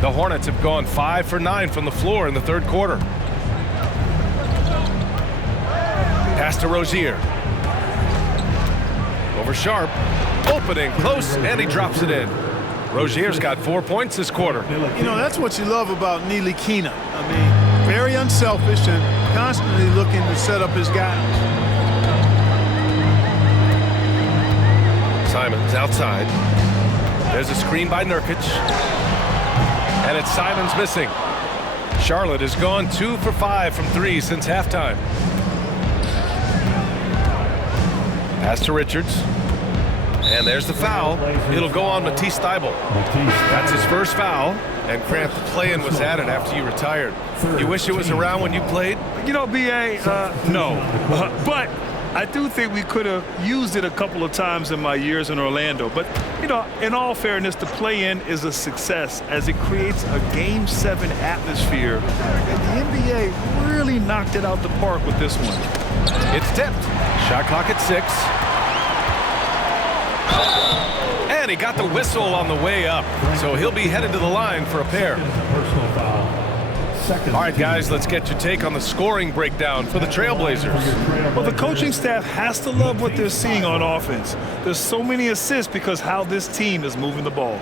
The Hornets have gone 5 for 9 from the floor in the third quarter. Pass to Rozier. Over Sharp. Opening, close, and he drops it in. Rozier's got 4 points this quarter. You know, that's what you love about Ntilikina. I mean, very unselfish and constantly looking to set up his guys. Simons outside. There's a screen by Nurkic. And it's Simons missing. Charlotte has gone 2 for 5 from 3 since halftime. Pass to Richards. And there's the foul. It'll go on Matisse Thybulle. That's his first foul. And Grant, the play-in was added after you retired. You wish it was around when you played? You know, B.A., no. But I do think we could have used it a couple of times in my years in Orlando. But, you know, in all fairness, the play-in is a success as it creates a Game 7 atmosphere. And the NBA really knocked it out the park with this one. It's tipped. Shot clock at 6. And he got the whistle on the way up. So he'll be headed to the line for a pair. Personal foul. All right, guys, let's get your take on the scoring breakdown for the Trailblazers. Well, the coaching staff has to love what they're seeing on offense. There's so many assists because how this team is moving the ball.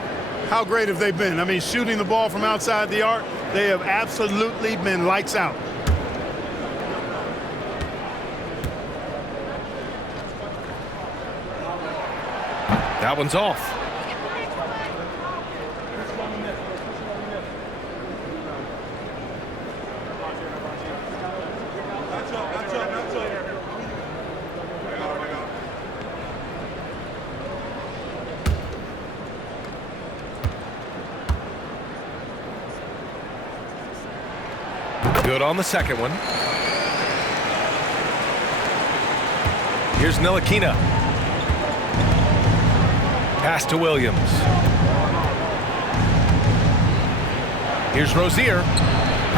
How great have they been? I mean, shooting the ball from outside the arc, they have absolutely been lights out. That one's off. Good on the second one. Here's Ntilikina. Pass to Williams. Here's Rozier.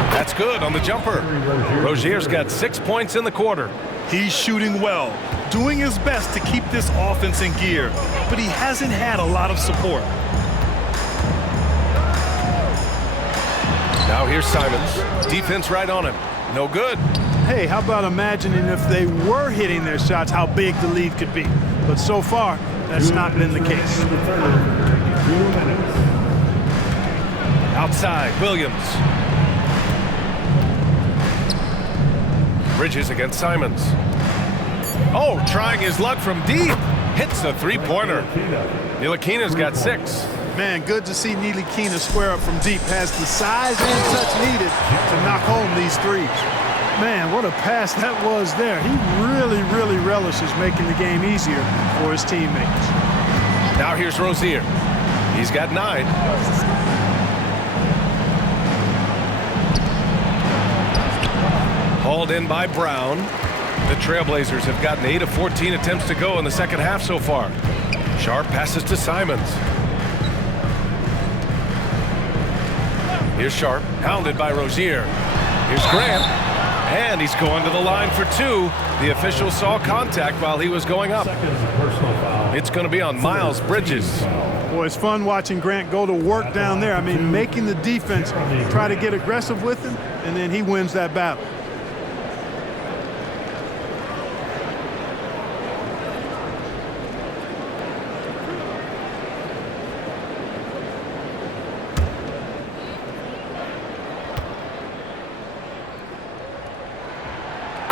That's good on the jumper. Rozier's got 6 points in the quarter. He's shooting well, doing his best to keep this offense in gear, but he hasn't had a lot of support. Now here's Simons. Defense right on him. No good. Hey, how about imagining if they were hitting their shots, how big the lead could be? But so far, that's not been the case. 2 minutes. Outside, Williams. Bridges against Simons. Oh, trying his luck from deep. Hits a three-pointer. Ntilikina's got 6. Man, good to see Ntilikina square up from deep. Has the size and touch needed to knock home these threes. Man, what a pass that was there. He really, really relishes making the game easier for his teammates. Now here's Rozier. He's got 9. Hauled in by Brown. The Trailblazers have gotten 8 of 14 attempts to go in the second half so far. Sharp passes to Simons. Here's Sharp, hounded by Rozier. Here's Grant, and he's going to the line for 2. The official saw contact while he was going up. It's going to be on Miles Bridges. Boy, it's fun watching Grant go to work down there. I mean, making the defense try to get aggressive with him, and then he wins that battle.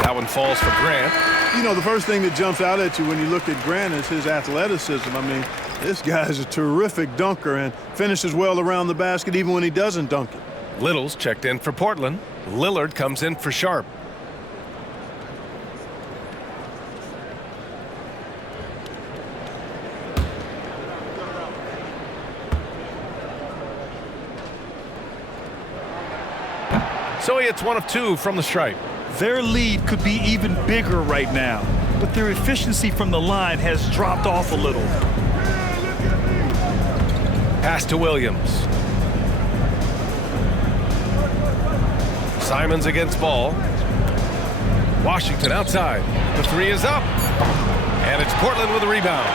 That one falls for Grant. You know, the first thing that jumps out at you when you look at Grant is his athleticism. I mean, this guy's a terrific dunker and finishes well around the basket even when he doesn't dunk it. Little's checked in for Portland. Lillard comes in for Sharp. So he hits 1 of 2 from the stripe. Their lead could be even bigger right now, but their efficiency from the line has dropped off a little. Pass to Williams. Simons against Ball. Washington outside. The 3 is up. And it's Portland with a rebound.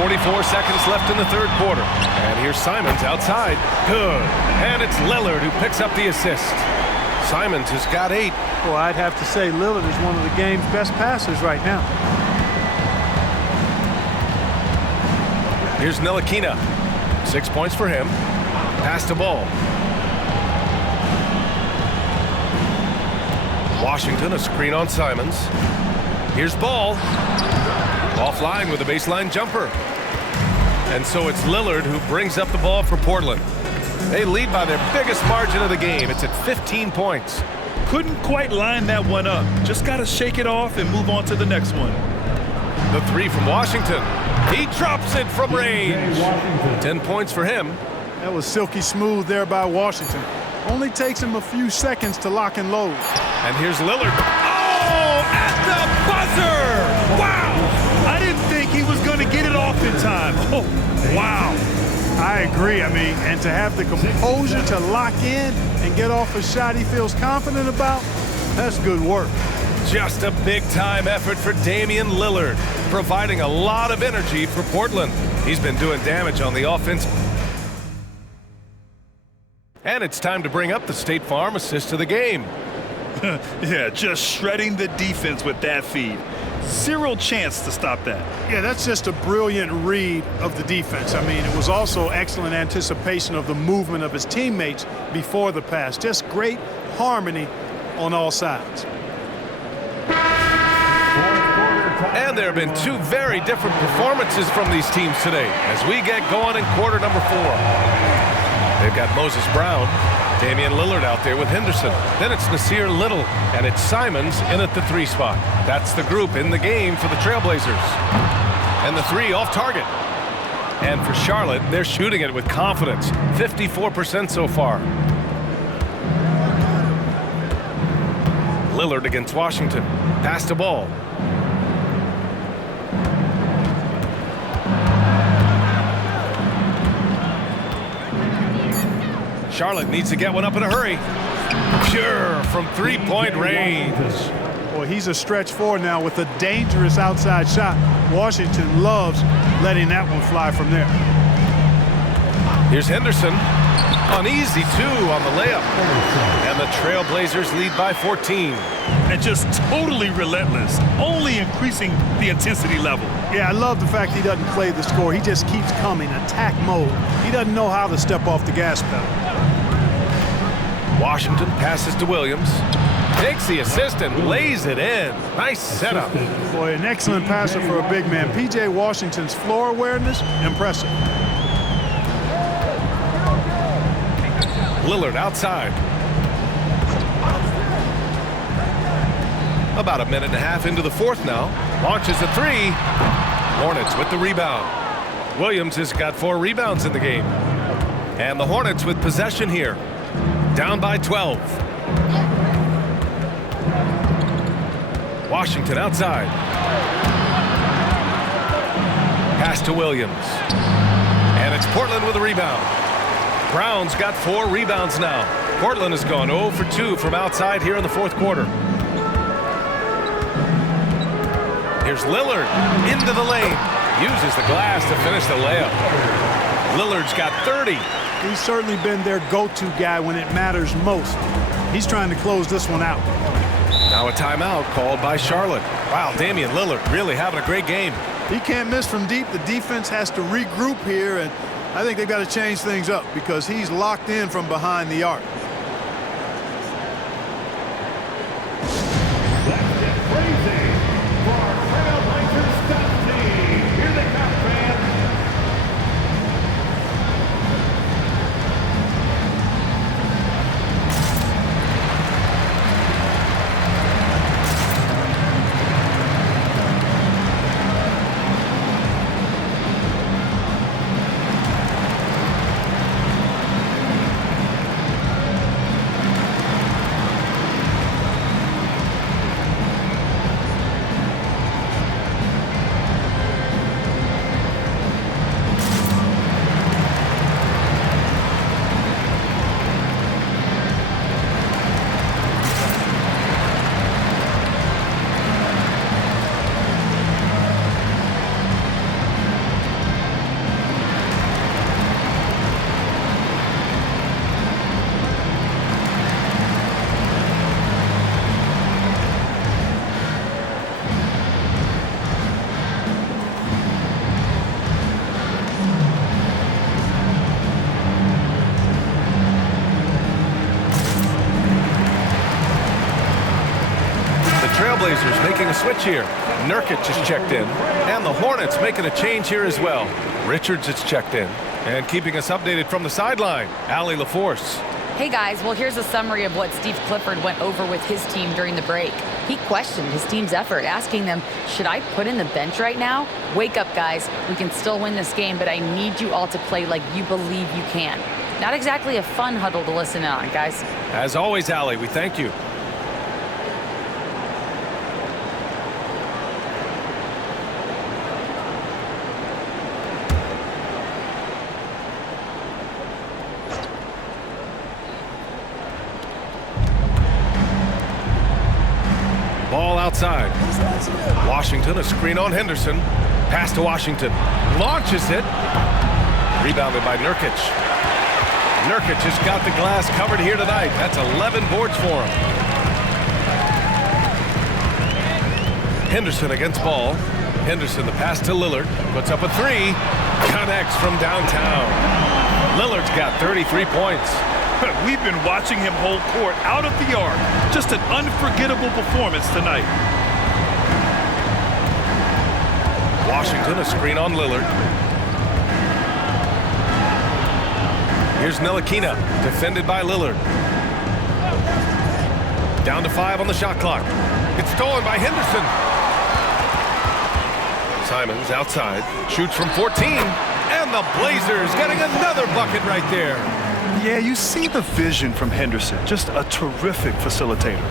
44 seconds left in the third quarter. And here's Simons outside. Good. And it's Lillard who picks up the assist. Simons has got 8. Well, I'd have to say Lillard is one of the game's best passers right now. Here's Ntilikina. 6 points for him. Pass to Ball. Washington, a screen on Simons. Here's Ball. Offline with a baseline jumper. And so it's Lillard who brings up the ball for Portland. They lead by their biggest margin of the game. It's at 15 points. Couldn't quite line that one up. Just got to shake it off and move on to the next one. The 3 from Washington. He drops it from range. 10 points for him. That was silky smooth there by Washington. Only takes him a few seconds to lock and load. And here's Lillard. Oh, at the buzzer! Wow! I didn't think he was going to get it off in time. Oh, wow. I agree. I mean, and to have the composure to lock in and get off a shot he feels confident about, that's good work. Just a big-time effort for Damian Lillard, providing a lot of energy for Portland. He's been doing damage on the offense. And it's time to bring up the State Farm assist of the game. Yeah, just shredding the defense with that feed. Zero chance to stop that. Yeah, that's just a brilliant read of the defense. I mean, it was also excellent anticipation of the movement of his teammates before the pass. Just great harmony on all sides. And there have been 2 very different performances from these teams today as we get going in quarter number 4. They've got Moses Brown, Damian Lillard out there with Henderson. Then it's Nasir Little, and it's Simons in at the 3 spot. That's the group in the game for the Trailblazers. And the 3 off target. And for Charlotte, they're shooting it with confidence. 54% so far. Lillard against Washington. Pass to Ball. Charlotte needs to get one up in a hurry. Pure from three-point range. Boy, he's a stretch four now with a dangerous outside shot. Washington loves letting that one fly from there. Here's Henderson. An easy two on the layup. And the Trailblazers lead by 14. And just totally relentless, only increasing the intensity level. Yeah, I love the fact he doesn't play the score. He just keeps coming, attack mode. He doesn't know how to step off the gas pedal. Washington passes to Williams. Takes the assist and lays it in. Nice setup. Boy, an excellent passer for a big man. P.J. Washington's floor awareness, impressive. Lillard outside. About a minute and a half into the fourth now. Launches a three. Hornets with the rebound. Williams has got 4 rebounds in the game. And the Hornets with possession here. Down by 12. Washington outside. Pass to Williams. And it's Portland with a rebound. Brown's got 4 rebounds now. Portland has gone 0 for 2 from outside here in the fourth quarter. Here's Lillard into the lane. Uses the glass to finish the layup. Lillard's got 30. He's certainly been their go-to guy when it matters most. He's trying to close this one out. Now a timeout called by Charlotte. Wow, Damian Lillard really having a great game. He can't miss from deep. The defense has to regroup here, and I think they've got to change things up because he's locked in from behind the arc. Let's get crazy for our Trailblazers stuff team. Here they come, fans. Trailblazers making a switch here. Nurkic just checked in. And the Hornets making a change here as well. Richards has checked in. And keeping us updated from the sideline, Allie LaForce. Hey guys, well here's a summary of what Steve Clifford went over with his team during the break. He questioned his team's effort, asking them, should I put in the bench right now? Wake up guys, we can still win this game, but I need you all to play like you believe you can. Not exactly a fun huddle to listen in on, guys. As always, Allie, we thank you. Ball outside. Washington, a screen on Henderson. Pass to Washington. Launches it. Rebounded by Nurkic. Nurkic has got the glass covered here tonight. That's 11 boards for him. Henderson against Ball. Henderson, the pass to Lillard. Puts up a three. Connects from downtown. Lillard's got 33 points. We've been watching him hold court out of the arc. Just an unforgettable performance tonight. Washington, a screen on Lillard. Here's Ntilikina, defended by Lillard. Down to 5 on the shot clock. It's stolen by Henderson. Simons outside, shoots from 14, and the Blazers getting another bucket right there. Yeah, you see the vision from Henderson. Just a terrific facilitator.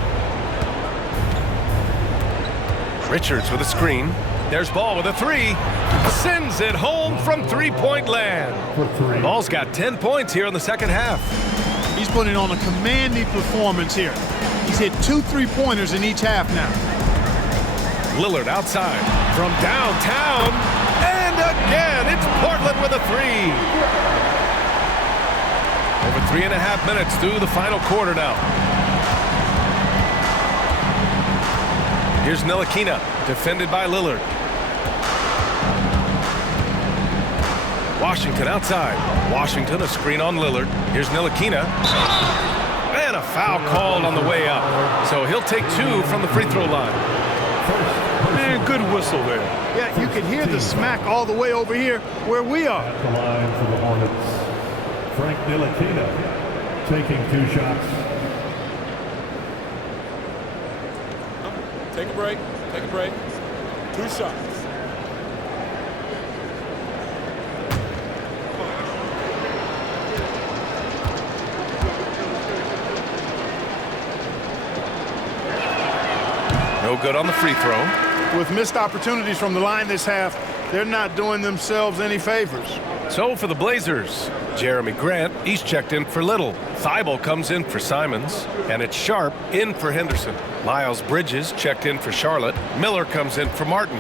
Richards with a screen. There's Ball with a three. Sends it home from three-point land. Ball's got 10 points here in the second half. He's putting on a commanding performance here. He's hit 2 3-pointers in each half now. Lillard outside from downtown. And again, it's Portland with a three. Over 3.5 minutes through the final quarter now. Here's Ntilikina, defended by Lillard. Washington outside. Washington, a screen on Lillard. Here's Ntilikina. And a foul called on the way up. So he'll take 2 from the free throw line. Man, good whistle there. Yeah, you can hear the smack all the way over here where we are. At the line for the Hornets, Frank Ntilikina taking 2 shots. Take a break. Take a break. 2 shots. No good on the free throw. With missed opportunities from the line this half, they're not doing themselves any favors. So for the Blazers, Jeremy Grant, he's checked in for Little. Thibault comes in for Simons, and it's Sharp in for Henderson. Miles Bridges checked in for Charlotte. Miller comes in for Martin.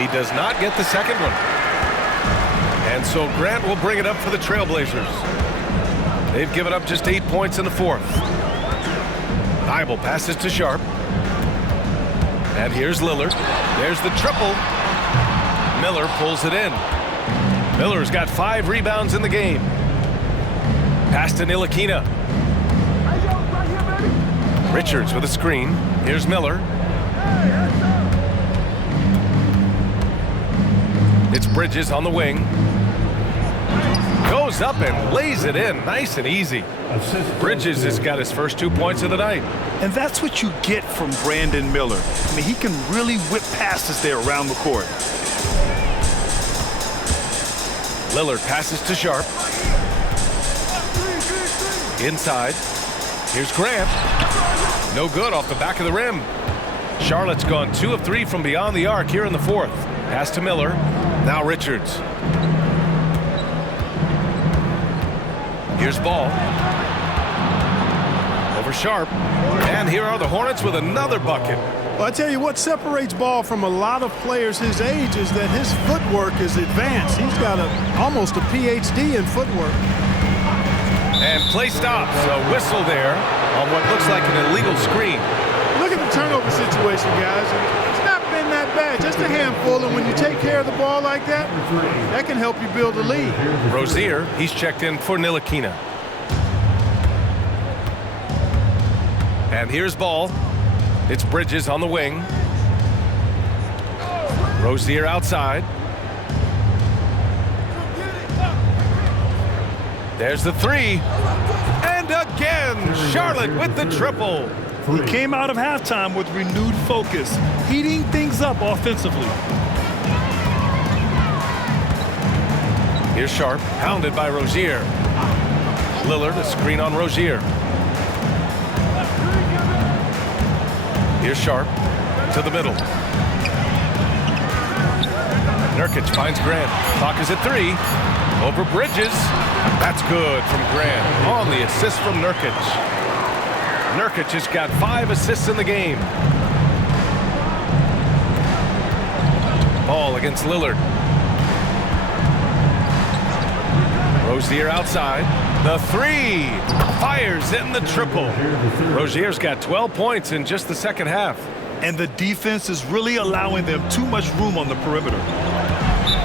He does not get the second one. And so Grant will bring it up for the Trailblazers. They've given up just 8 points in the fourth. Thibault passes to Sharp. And here's Lillard. There's the triple. Miller pulls it in. Miller's got 5 rebounds in the game. Pass to Ntilikina. Richards with a screen. Here's Miller. It's Bridges on the wing. Goes up and lays it in nice and easy. Bridges has got his first 2 points of the night. And that's what you get from Brandon Miller. I mean, he can really whip passes there around the court. Lillard passes to Sharp. Inside. Here's Grant. No good off the back of the rim. Charlotte's gone 2 of 3 from beyond the arc here in the fourth. Pass to Miller. Now Richards. Here's Ball. Over Sharp. And here are the Hornets with another bucket. Well, I tell you what separates Ball from a lot of players his age is that his footwork is advanced. He's got almost a PhD in footwork. And play stops. A whistle there on what looks like an illegal screen. Look at the turnover situation, guys. It's not been that bad, just a handful, and when you take care of the ball like that, that can help you build a lead. Rozier, he's checked in for Ntilikina. And here's Ball. It's Bridges on the wing. Rozier outside. There's the three. And again, Charlotte with the triple. He came out of halftime with renewed focus, heating things up offensively. Here's Sharp, pounded by Rozier. Lillard, a screen on Rozier. Here's Sharp to the middle. Nurkic finds Grant. Clock is at 3. Over Bridges. That's good from Grant on the assist from Nurkic. Nurkic has got 5 assists in the game. Ball against Lillard. Rozier outside. The 3. Fires in the triple. Rozier's got 12 points in just the second half. And the defense is really allowing them too much room on the perimeter.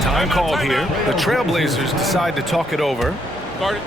Time called here. The Trailblazers decide to talk it over. Start it.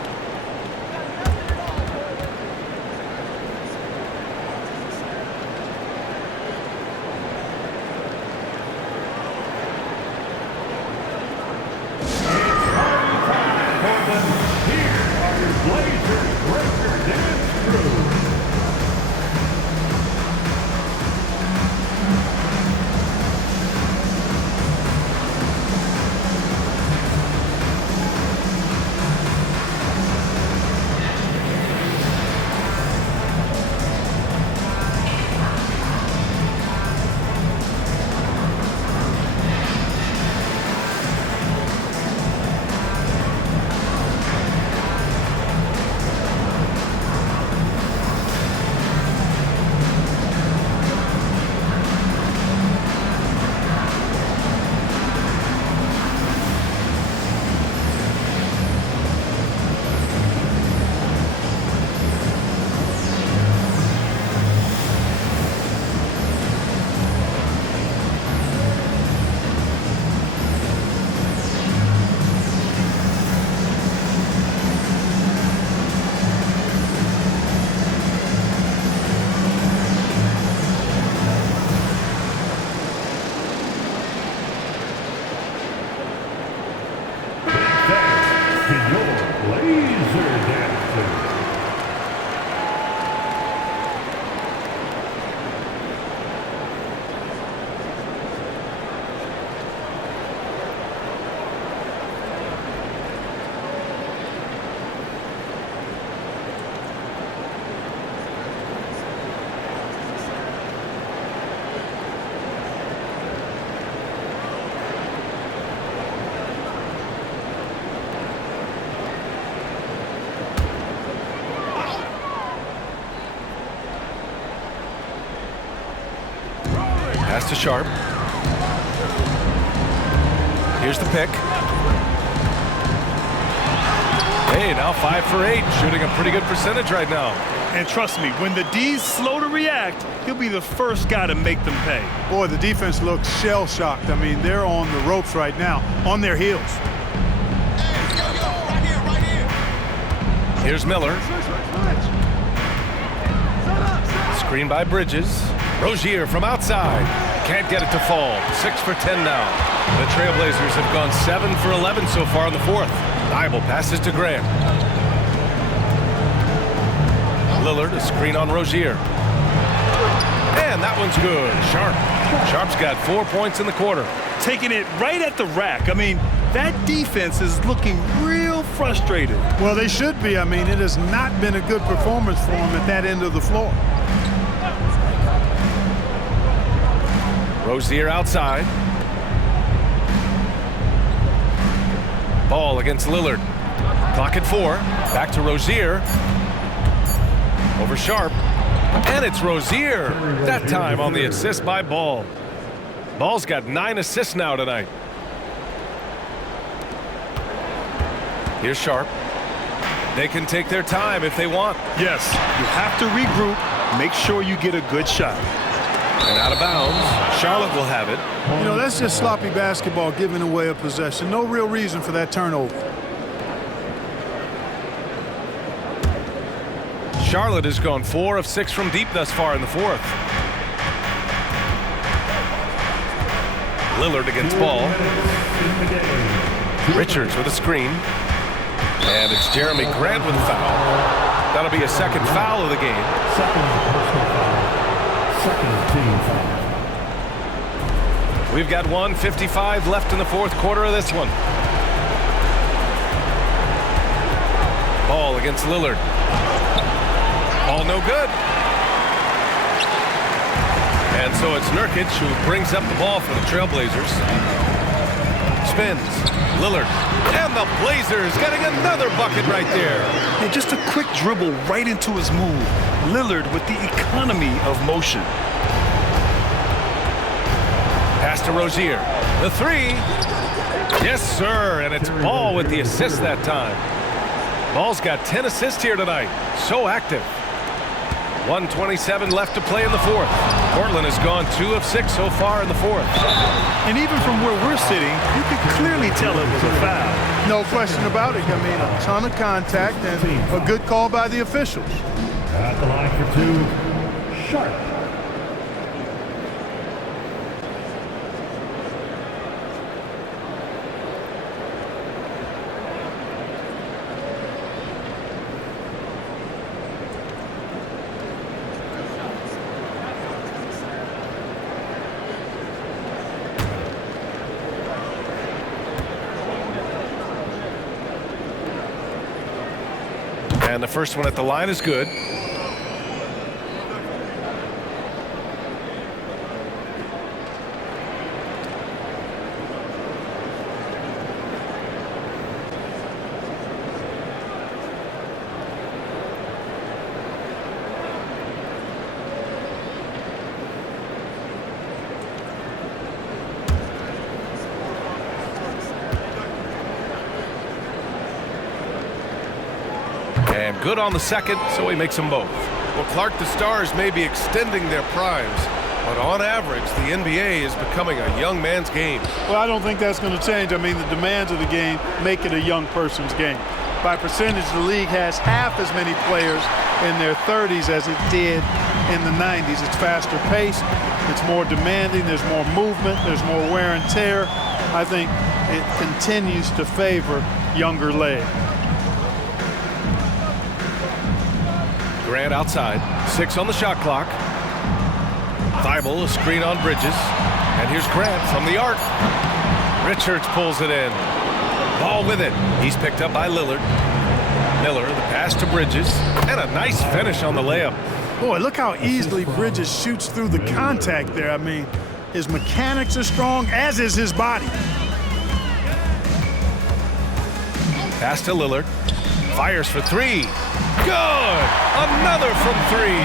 to Sharp. Here's the pick. Hey, now 5 for 8, shooting a pretty good percentage right now. And trust me, when the D's slow to react, he'll be the first guy to make them pay. Boy, the defense looks shell-shocked. I mean, they're on the ropes right now, on their heels. Here's Miller. Screen by Bridges. Rozier from outside. Can't get it to fall. 6 for 10 now. The Trailblazers have gone 7 for 11 so far in the fourth. Thibault passes to Grant. Lillard, a screen on Rozier. And that one's good. Sharp's got 4 points in the quarter. Taking it right at the rack. I mean, that defense is looking real frustrated. Well, they should be. I mean, it has not been a good performance for them at that end of the floor. Rozier outside. Ball against Lillard. Clock at 4. Back to Rozier. Over Sharp. And it's Rozier. That time on the assist by Ball. Ball's got 9 assists now tonight. Here's Sharp. They can take their time if they want. Yes, you have to regroup. Make sure you get a good shot. And out of bounds. Charlotte will have it. You know, that's just sloppy basketball, giving away a possession. No real reason for that turnover. Charlotte has gone 4 of 6 from deep thus far in the fourth. Lillard against Ball. Richards with a screen. And it's Jeremy Grant with a foul. That'll be a second foul of the game. Second team foul. We've got 1:55 left in the fourth quarter of this one. Ball against Lillard. Ball no good. And so it's Nurkic who brings up the ball for the Trailblazers. Spins. Lillard. And the Blazers getting another bucket right there. And just a quick dribble right into his move. Lillard with the economy of motion. Pass to Rozier. The 3. Yes, sir. And it's Ball with the assist that time. Ball's got 10 assists here tonight. So active. 1:27 left to play in the fourth. Portland has gone 2 of 6 so far in the fourth. And even from where we're sitting, you can clearly tell it was a foul. No question about it. I mean, a ton of contact and a good call by the officials. At the line for 2, Sharp. And the first one at the line is good. And good on the second, so he makes them both. Well, Clark, the Stars may be extending their primes, but on average, the NBA is becoming a young man's game. Well, I don't think that's going to change. I mean, the demands of the game make it a young person's game. By percentage, the league has half as many players in their 30s as it did in the 90s. It's faster paced, it's more demanding, there's more movement, there's more wear and tear. I think it continues to favor younger legs. Grant outside, 6 on the shot clock. Thibault, a screen on Bridges. And here's Grant from the arc. Richards pulls it in. Ball with it. He's picked up by Lillard. Miller, the pass to Bridges. And a nice finish on the layup. Boy, look how easily Bridges shoots through the contact there. I mean, his mechanics are strong, as is his body. Pass to Lillard. Fires for three. Good! Another from three.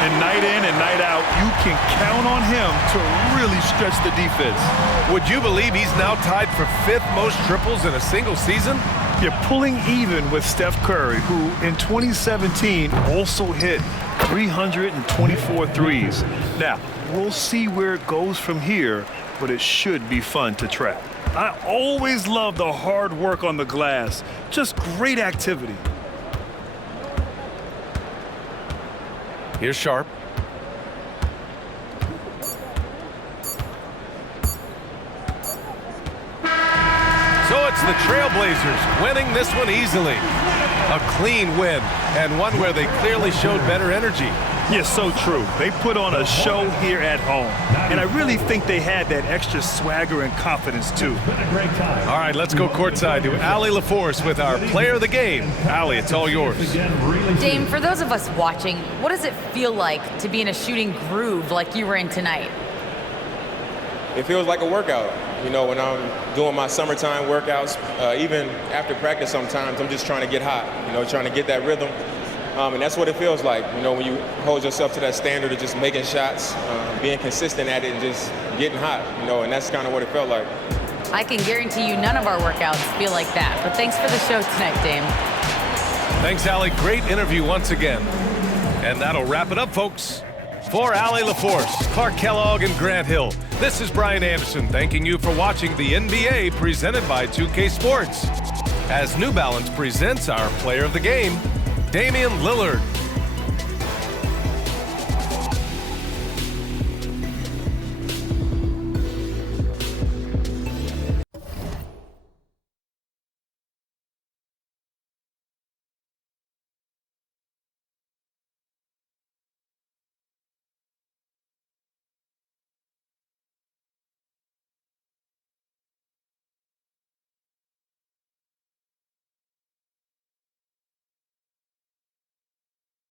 And night in and night out, you can count on him to really stretch the defense. Would you believe he's now tied for 5th most triples in a single season? You're pulling even with Steph Curry, who in 2017 also hit 324 threes. Now, we'll see where it goes from here, but it should be fun to track. I always love the hard work on the glass. Just great activity. Here's Sharp. So it's the Trailblazers winning this one easily. A clean win, and one where they clearly showed better energy. Yes, so true. They put on a show here at home, and I really think they had that extra swagger and confidence, too. All right, let's go courtside to Allie LaForce with our player of the game. Allie, it's all yours. Dame, for those of us watching, what does it feel like to be in a shooting groove like you were in tonight? It feels like a workout. You know, when I'm doing my summertime workouts, even after practice sometimes, I'm just trying to get hot, you know, trying to get that rhythm. And that's what it feels like, you know, when you hold yourself to that standard of just making shots, being consistent at it and just getting hot, you know, and that's kind of what it felt like. I can guarantee you none of our workouts feel like that, but thanks for the show tonight, Dame. Thanks, Allie. Great interview once again. And that'll wrap it up, folks. For Allie LaForce, Clark Kellogg, and Grant Hill, this is Brian Anderson thanking you for watching the NBA presented by 2K Sports. As New Balance presents our player of the game, Damian Lillard.